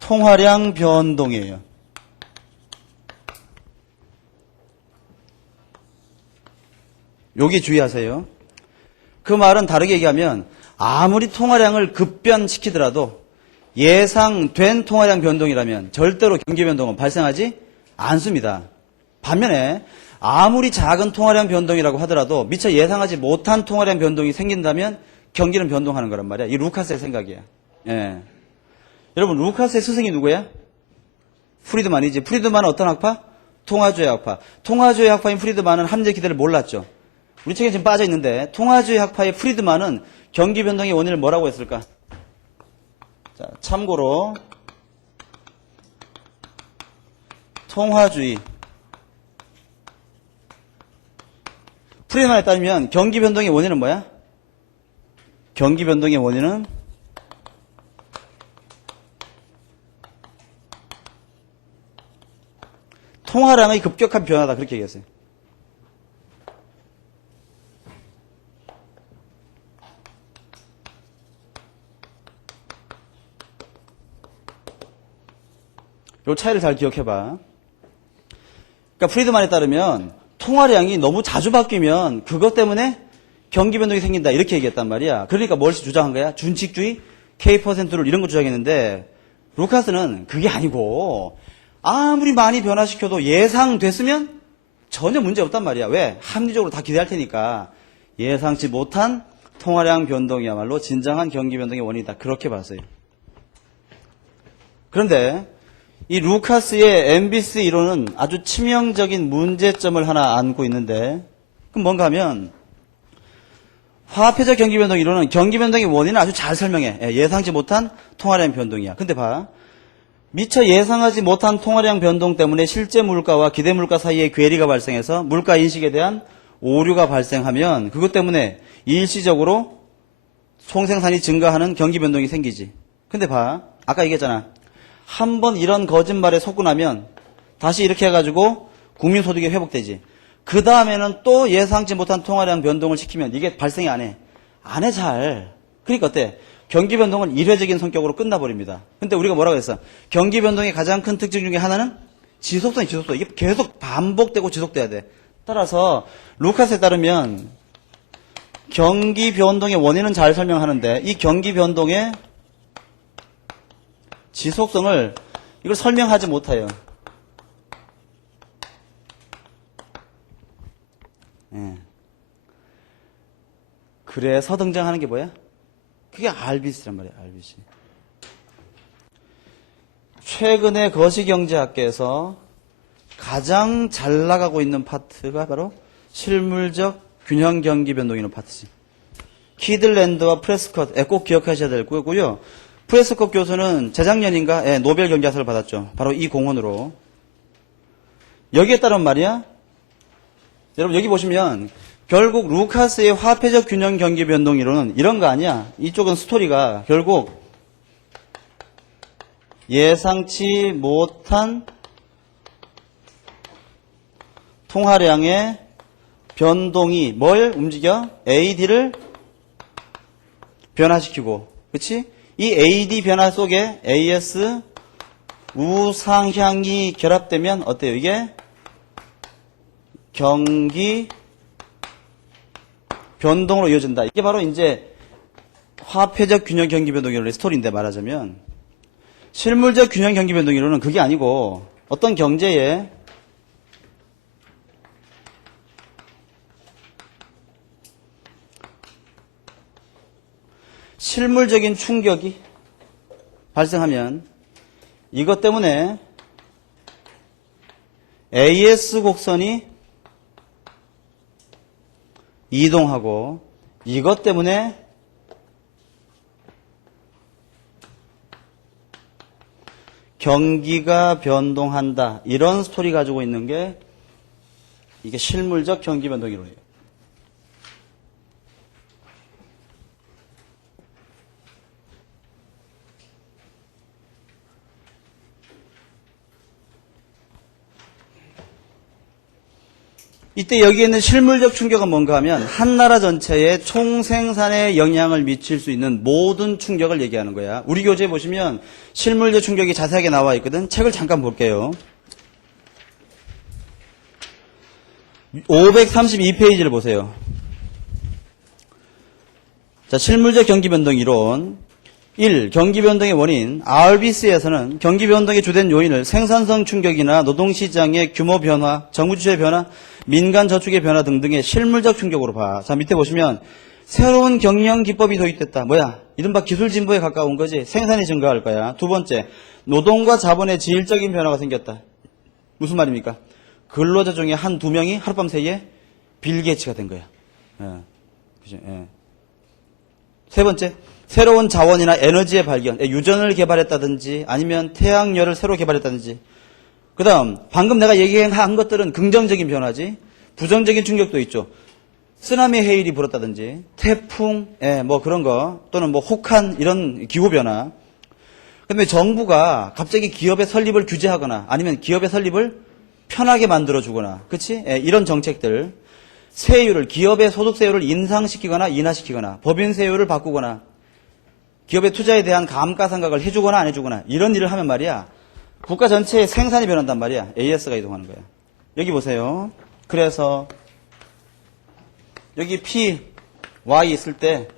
통화량 변동이에요. 여기 주의하세요. 그 말은 다르게 얘기하면 아무리 통화량을 급변시키더라도 예상된 통화량 변동이라면 절대로 경기 변동은 발생하지 않습니다. 반면에 아무리 작은 통화량 변동이라고 하더라도 미처 예상하지 못한 통화량 변동이 생긴다면 경기는 변동하는 거란 말이야. 이 루카스의 생각이야. 예. 여러분 루카스의 스승이 누구야? 프리드만이지. 프리드만은 어떤 학파? 통화주의 학파. 통화주의 학파인 프리드만은 함재 기대를 몰랐죠. 우리 책에 지금 빠져 있는데 통화주의 학파의 프리드만은 경기 변동의 원인을 뭐라고 했을까? 자, 참고로 통화주의 프리드만에 따르면 경기 변동의 원인은 뭐야? 경기 변동의 원인은 통화량의 급격한 변화다. 그렇게 얘기했어요. 이 차이를 잘 기억해봐. 그러니까 프리드만에 따르면 통화량이 너무 자주 바뀌면 그것 때문에 경기 변동이 생긴다. 이렇게 얘기했단 말이야. 그러니까 뭘 주장한 거야? 준칙주의, K%를 이런 거 주장했는데 루카스는 그게 아니고 아무리 많이 변화시켜도 예상됐으면 전혀 문제 없단 말이야. 왜? 합리적으로 다 기대할 테니까. 예상치 못한 통화량 변동이야말로 진정한 경기 변동의 원인이다. 그렇게 봤어요. 그런데 이 루카스의 MBC 이론은 아주 치명적인 문제점을 하나 안고 있는데 그럼 뭔가 하면 화폐적 경기 변동 이론은 경기 변동의 원인을 아주 잘 설명해. 예상치 못한 통화량 변동이야. 근데 봐. 미처 예상하지 못한 통화량 변동 때문에 실제 물가와 기대 물가 사이에 괴리가 발생해서 물가 인식에 대한 오류가 발생하면 그것 때문에 일시적으로 총생산이 증가하는 경기 변동이 생기지. 근데 봐. 아까 얘기했잖아. 한번 이런 거짓말에 속고 나면 다시 이렇게 해가지고 국민소득이 회복되지. 그 다음에는 또 예상치 못한 통화량 변동을 시키면 이게 발생이 안 해. 안 해 잘. 그러니까 어때? 경기 변동은 일회적인 성격으로 끝나버립니다. 근데 우리가 뭐라고 했어? 경기 변동의 가장 큰 특징 중에 하나는 지속성. 이게 계속 반복되고 지속돼야 돼. 따라서 루카스에 따르면 경기 변동의 원인은 잘 설명하는데 이 경기 변동의 지속성을 이걸 설명하지 못해요. 예. 그래서 등장하는 게 뭐야? 그게 RBC란 말이야. RBC. 최근에 거시경제학계에서 가장 잘 나가고 있는 파트가 바로 실물적 균형 경기 변동이라는 파트지. 키들랜드와 프레스컷, 꼭 기억하셔야 될 거고요. 프레스컷 교수는 재작년인가 노벨 경제학상을 받았죠. 바로 이 공헌으로. 여기에 따른 말이야. 여러분 여기 보시면 결국 루카스의 화폐적 균형 경기 변동 이론은 이런 거 아니야. 이쪽은 스토리가 결국 예상치 못한 통화량의 변동이 뭘 움직여? AD를 변화시키고, 그렇지? 이 AD 변화 속에 AS 우상향이 결합되면 어때요? 이게 경기 변동으로 이어진다. 이게 바로 이제 화폐적 균형 경기 변동 이론의 스토리인데 말하자면 실물적 균형 경기 변동 이론은 그게 아니고 어떤 경제에 실물적인 충격이 발생하면 이것 때문에 AS 곡선이 이동하고 이것 때문에 경기가 변동한다. 이런 스토리 가지고 있는 게 이게 실물적 경기 변동 이론이에요. 이때 여기에 있는 실물적 충격은 뭔가 하면 한 나라 전체의 총생산에 영향을 미칠 수 있는 모든 충격을 얘기하는 거야. 우리 교재에 보시면 실물적 충격이 자세하게 나와 있거든. 책을 잠깐 볼게요. 532페이지를 보세요. 자, 실물적 경기변동 이론. 1. 경기변동의 원인. RBC에서는 경기변동의 주된 요인을 생산성 충격이나 노동시장의 규모 변화, 정부 주체의 변화, 민간 저축의 변화 등등의 실물적 충격으로 봐. 자, 밑에 보시면 새로운 경영 기법이 도입됐다. 뭐야? 이른바 기술 진보에 가까운 거지. 생산이 증가할 거야. 두 번째, 노동과 자본의 질적인 변화가 생겼다. 무슨 말입니까? 근로자 중에 한두 명이 하룻밤 사이에 빌 게이츠가 된 거야. 그죠? 세 번째, 새로운 자원이나 에너지의 발견, 유전을 개발했다든지 아니면 태양열을 새로 개발했다든지. 그 다음 방금 내가 얘기한 것들은 긍정적인 변화지. 부정적인 충격도 있죠. 쓰나미 해일이 불었다든지 태풍, 뭐 그런 거, 또는 뭐 혹한 이런 기후 변화. 그다음에 정부가 갑자기 기업의 설립을 규제하거나 아니면 기업의 설립을 편하게 만들어주거나, 그치? 이런 정책들. 세율을, 기업의 소득세율을 인상시키거나 인하시키거나, 법인세율을 바꾸거나, 기업의 투자에 대한 감가상각을 해주거나 안 해주거나, 이런 일을 하면 말이야, 국가 전체의 생산이 변한단 말이야. AS가 이동하는 거야. 여기 보세요. 그래서 여기 P, Y 있을 때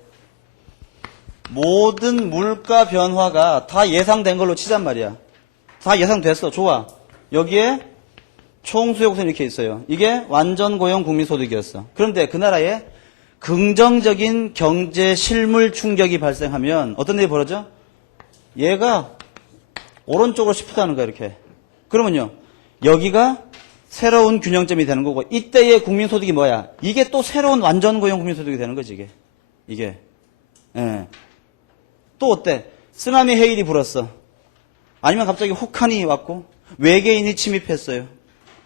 모든 물가 변화가 다 예상된 걸로 치잔 말이야. 다 예상됐어. 좋아. 여기에 총수요곡선이 이렇게 있어요. 이게 완전 고용 국민소득이었어. 그런데 그 나라에 긍정적인 경제 실물 충격이 발생하면 어떤 일이 벌어져? 얘가 오른쪽으로 시프트하는 거야, 이렇게. 그러면요, 여기가 새로운 균형점이 되는 거고, 이때의 국민소득이 뭐야? 이게 또 새로운 완전 고용 국민소득이 되는 거지, 이게. 예. 또 어때? 쓰나미 해일이 불었어. 아니면 갑자기 혹한이 왔고, 외계인이 침입했어요.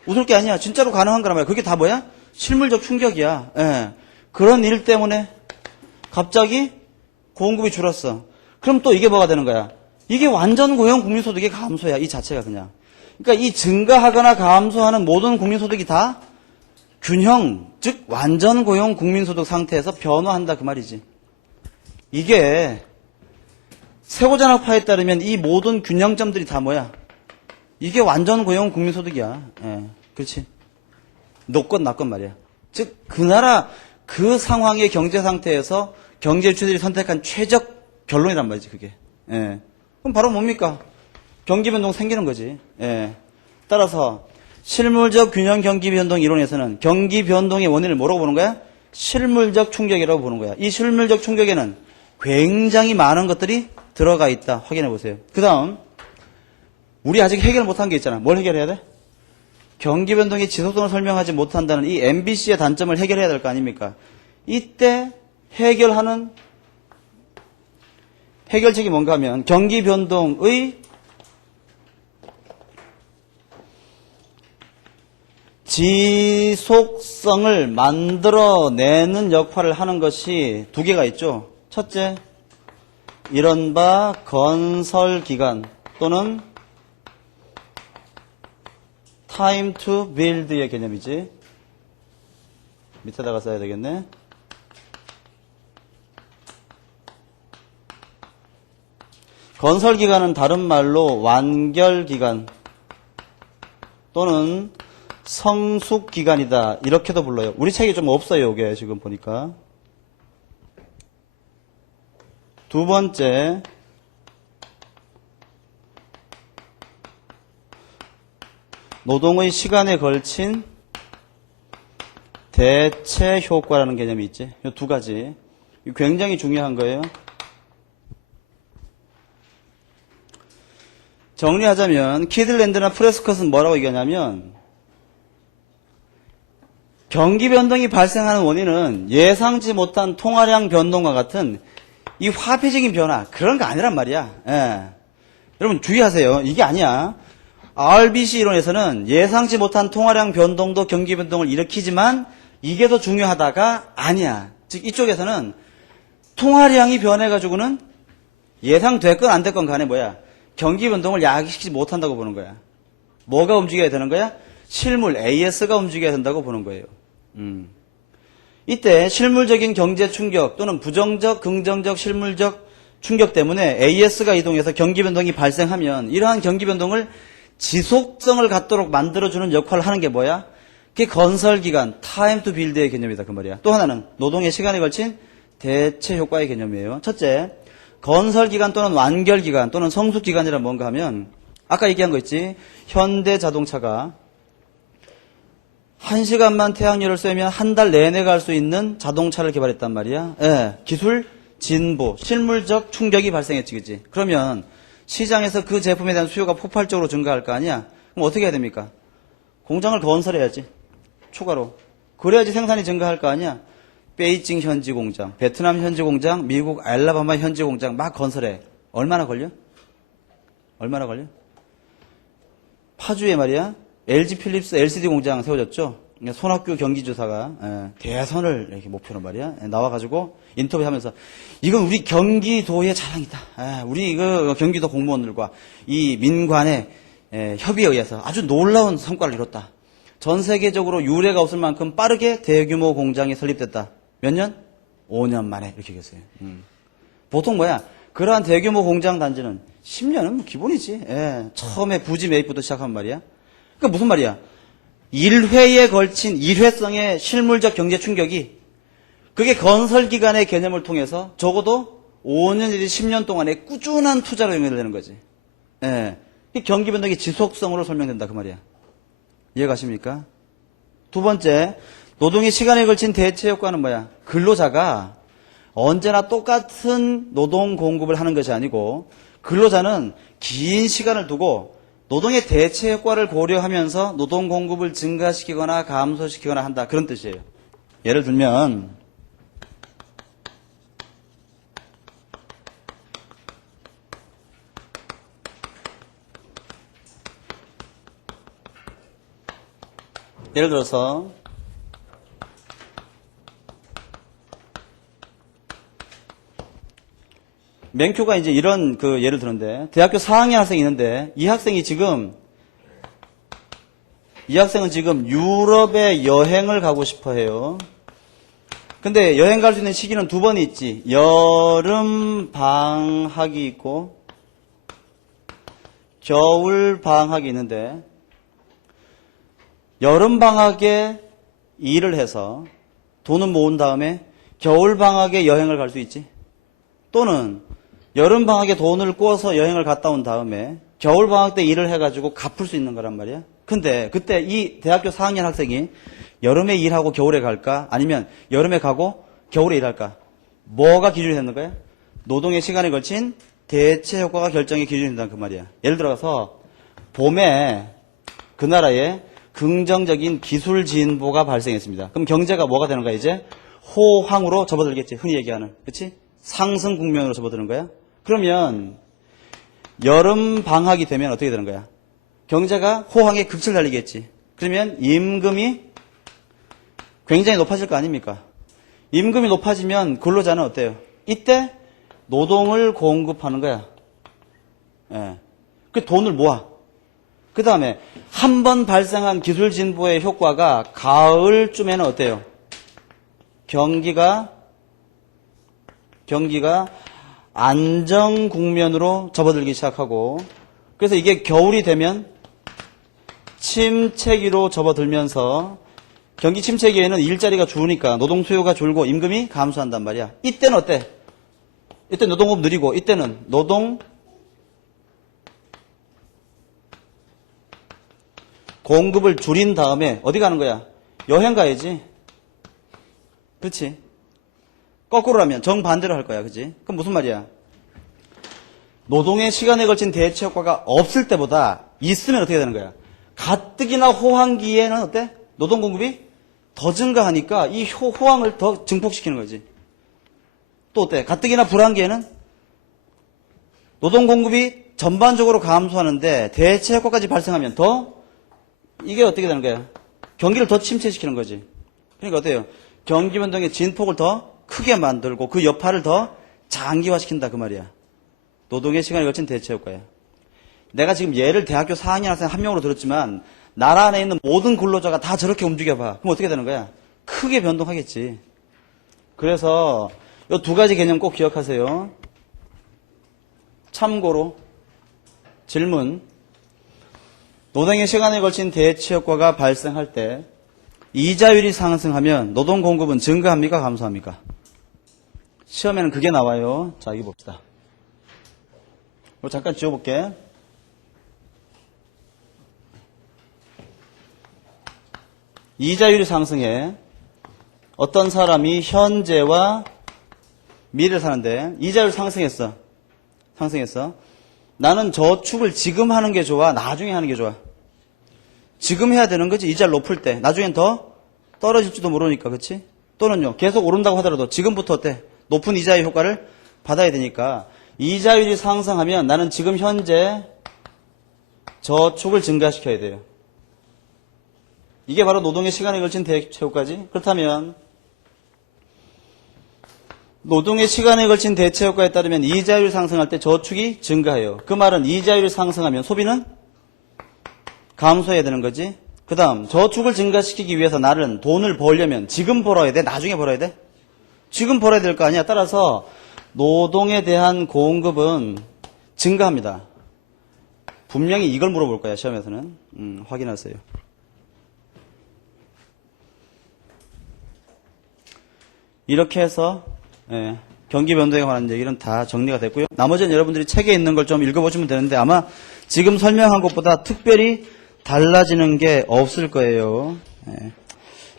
웃을 게 아니야. 진짜로 가능한 거란 말이야. 그게 다 뭐야? 실물적 충격이야. 예. 그런 일 때문에 갑자기 공급이 줄었어. 그럼 또 이게 뭐가 되는 거야? 이게 완전 고용 국민소득의 감소야. 이 자체가 그냥. 그러니까 이 증가하거나 감소하는 모든 국민소득이 다 균형, 즉 완전 고용 국민소득 상태에서 변화한다 그 말이지. 이게 세고전학파에 따르면 이 모든 균형점들이 다 뭐야? 이게 완전 고용 국민소득이야. 예, 그렇지. 높건 낮건 말이야. 즉 그 나라 그 상황의 경제 상태에서 경제 주체들이 선택한 최적 결론이란 말이지 그게. 예. 그럼 바로 뭡니까? 경기변동 생기는 거지. 예. 따라서 실물적 균형 경기변동 이론에서는 경기변동의 원인을 뭐라고 보는 거야? 실물적 충격이라고 보는 거야. 이 실물적 충격에는 굉장히 많은 것들이 들어가 있다. 확인해 보세요. 그 다음 우리 아직 해결 못한 게 있잖아. 뭘 해결해야 돼? 경기변동의 지속성을 설명하지 못한다는 이 MBC의 단점을 해결해야 될 거 아닙니까? 이때 해결하는 해결책이 뭔가 하면 경기변동의 지속성을 만들어내는 역할을 하는 것이 두 개가 있죠. 첫째, 이른바 건설기간 또는 time to build의 개념이지. 밑에다가 써야 되겠네. 건설기간은 다른 말로 완결기간 또는 성숙기간이다. 이렇게도 불러요. 우리 책이 좀 없어요. 이게 지금 보니까. 두 번째, 노동의 시간에 걸친 대체 효과라는 개념이 있지. 이 두 가지. 굉장히 중요한 거예요. 정리하자면 키들랜드나 프레스컷은 뭐라고 얘기하냐면 경기 변동이 발생하는 원인은 예상치 못한 통화량 변동과 같은 이 화폐적인 변화, 그런 거 아니란 말이야. 예. 여러분 주의하세요. 이게 아니야. RBC 이론에서는 예상치 못한 통화량 변동도 경기 변동을 일으키지만 이게 더 중요하다가 아니야. 즉 이쪽에서는 통화량이 변해가지고는 예상됐건 안 됐건 간에 뭐야, 경기 변동을 야기시키지 못한다고 보는 거야. 뭐가 움직여야 되는 거야? 실물 AS가 움직여야 된다고 보는 거예요. 이때 실물적인 경제 충격 또는 부정적, 긍정적, 실물적 충격 때문에 AS가 이동해서 경기 변동이 발생하면 이러한 경기 변동을 지속성을 갖도록 만들어주는 역할을 하는 게 뭐야? 그게 건설기간, time to build의 개념이다 그 말이야. 또 하나는 노동의 시간에 걸친 대체 효과의 개념이에요. 첫째, 건설기간 또는 완결기간 또는 성숙기간이란 뭔가 하면 아까 얘기한 거 있지. 현대자동차가 1시간만 태양열을 쐬면 한 달 내내 갈 수 있는 자동차를 개발했단 말이야. 예, 기술 진보, 실물적 충격이 발생했지, 그치? 그러면 시장에서 그 제품에 대한 수요가 폭발적으로 증가할 거 아니야? 그럼 어떻게 해야 됩니까? 공장을 건설해야지. 추가로. 그래야지 생산이 증가할 거 아니야? 베이징 현지 공장, 베트남 현지 공장, 미국 알라바마 현지 공장 막 건설해. 얼마나 걸려? 얼마나 걸려? 파주에 말이야. LG 필립스 LCD 공장 세워졌죠. 손학규 경기지사가 대선을 이렇게 목표로 말이야 나와가지고 인터뷰하면서 이건 우리 경기도의 자랑이다. 우리 그 경기도 공무원들과 이 민관의 협의에 의해서 아주 놀라운 성과를 이뤘다. 전 세계적으로 유례가 없을 만큼 빠르게 대규모 공장이 설립됐다. 몇 년? 5년 만에 이렇게 얘기했어요. 보통 뭐야? 그러한 대규모 공장 단지는 10년은 뭐 기본이지. 처음에 부지 매입부터 시작한 말이야. 그러니까 무슨 말이야? 1회에 걸친 일회성의 실물적 경제 충격이 그게 건설기간의 개념을 통해서 적어도 5년 내지 10년 동안의 꾸준한 투자로 연결되는 거지. 이 경기 변동의 지속성으로 설명된다 그 말이야. 이해가십니까? 두 번째, 노동의 시간에 걸친 대체 효과는 뭐야? 근로자가 언제나 똑같은 노동 공급을 하는 것이 아니고 근로자는 긴 시간을 두고 노동의 대체 효과를 고려하면서 노동 공급을 증가시키거나 감소시키거나 한다. 그런 뜻이에요. 예를 들면 예를 들어서 맹큐가 이제 이런 그 예를 드는데 대학교 4학년 학생이 있는데 이 학생은 지금 유럽에 여행을 가고 싶어 해요. 근데 여행 갈 수 있는 시기는 두 번이 있지. 여름 방학이 있고 겨울 방학이 있는데 여름 방학에 일을 해서 돈을 모은 다음에 겨울 방학에 여행을 갈 수 있지. 또는 여름 방학에 돈을 꿔서 여행을 갔다 온 다음에 겨울 방학 때 일을 해가지고 갚을 수 있는 거란 말이야. 근데 그때 이 대학교 4학년 학생이 여름에 일하고 겨울에 갈까? 아니면 여름에 가고 겨울에 일할까? 뭐가 기준이 되는 거야? 노동의 시간에 걸친 대체 효과가 결정의 기준이 된다는 그 말이야. 예를 들어서 봄에 그 나라에 긍정적인 기술 진보가 발생했습니다. 그럼 경제가 뭐가 되는 거야 이제? 호황으로 접어들겠지. 흔히 얘기하는. 그렇지? 상승 국면으로 접어드는 거야. 그러면 여름 방학이 되면 어떻게 되는 거야? 경제가 호황의 극치를 달리겠지. 그러면 임금이 굉장히 높아질 거 아닙니까? 임금이 높아지면 근로자는 어때요? 이때 노동을 공급하는 거야. 그 돈을 모아. 그 다음에 한 번 발생한 기술 진보의 효과가 가을쯤에는 어때요? 경기가 안정 국면으로 접어들기 시작하고 그래서 이게 겨울이 되면 침체기로 접어들면서 경기 침체기에는 일자리가 줄으니까 노동 수요가 줄고 임금이 감소한단 말이야. 이때는 어때? 이때 노동급 느리고 이때는 노동 공급을 줄인 다음에 어디 가는 거야? 여행 가야지. 그렇지? 거꾸로라면 정반대로 할 거야. 그치? 그럼 무슨 말이야? 노동의 시간에 걸친 대체 효과가 없을 때보다 있으면 어떻게 되는 거야? 가뜩이나 호황기에는 어때? 노동 공급이 더 증가하니까 이 호황을 더 증폭시키는 거지. 또 어때? 가뜩이나 불황기에는 노동 공급이 전반적으로 감소하는데 대체 효과까지 발생하면 더 이게 어떻게 되는 거야? 경기를 더 침체시키는 거지. 그러니까 어때요? 경기 변동의 진폭을 더 크게 만들고 그 여파를 더 장기화시킨다 그 말이야. 노동의 시간에 걸친 대체 효과야. 내가 지금 예를 대학교 4학년 학생 한 명으로 들었지만 나라 안에 있는 모든 근로자가 다 저렇게 움직여봐. 그럼 어떻게 되는 거야? 크게 변동하겠지. 그래서 이 두 가지 개념 꼭 기억하세요. 참고로 질문. 노동의 시간에 걸친 대체 효과가 발생할 때 이자율이 상승하면 노동 공급은 증가합니까? 감소합니까? 시험에는 그게 나와요. 자, 이거 봅시다. 이거 잠깐 지워볼게. 이자율이 상승해. 어떤 사람이 현재와 미래를 사는데 이자율 상승했어. 나는 저축을 지금 하는 게 좋아? 나중에 하는 게 좋아? 지금 해야 되는 거지. 이자를 높을 때. 나중엔 더 떨어질지도 모르니까. 그렇지? 또는요. 계속 오른다고 하더라도 지금부터 어때? 높은 이자의 효과를 받아야 되니까 이자율이 상승하면 나는 지금 현재 저축을 증가시켜야 돼요. 이게 바로 노동의 시간에 걸친 대체 효과지. 그렇다면 노동의 시간에 걸친 대체 효과에 따르면 이자율이 상승할 때 저축이 증가해요. 그 말은 이자율이 상승하면 소비는 감소해야 되는 거지. 그 다음 저축을 증가시키기 위해서 나는 돈을 벌려면 지금 벌어야 돼? 나중에 벌어야 돼? 지금 벌어야 될 거 아니야. 따라서 노동에 대한 공급은 증가합니다. 분명히 이걸 물어볼 거야. 시험에서는. 확인하세요. 이렇게 해서 경기 변동에 관한 얘기는 다 정리가 됐고요. 나머지는 여러분들이 책에 있는 걸 좀 읽어보시면 되는데 아마 지금 설명한 것보다 특별히 달라지는 게 없을 거예요.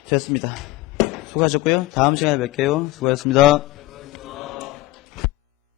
됐습니다. 수고하셨고요. 다음 시간에 뵐게요. 수고하셨습니다.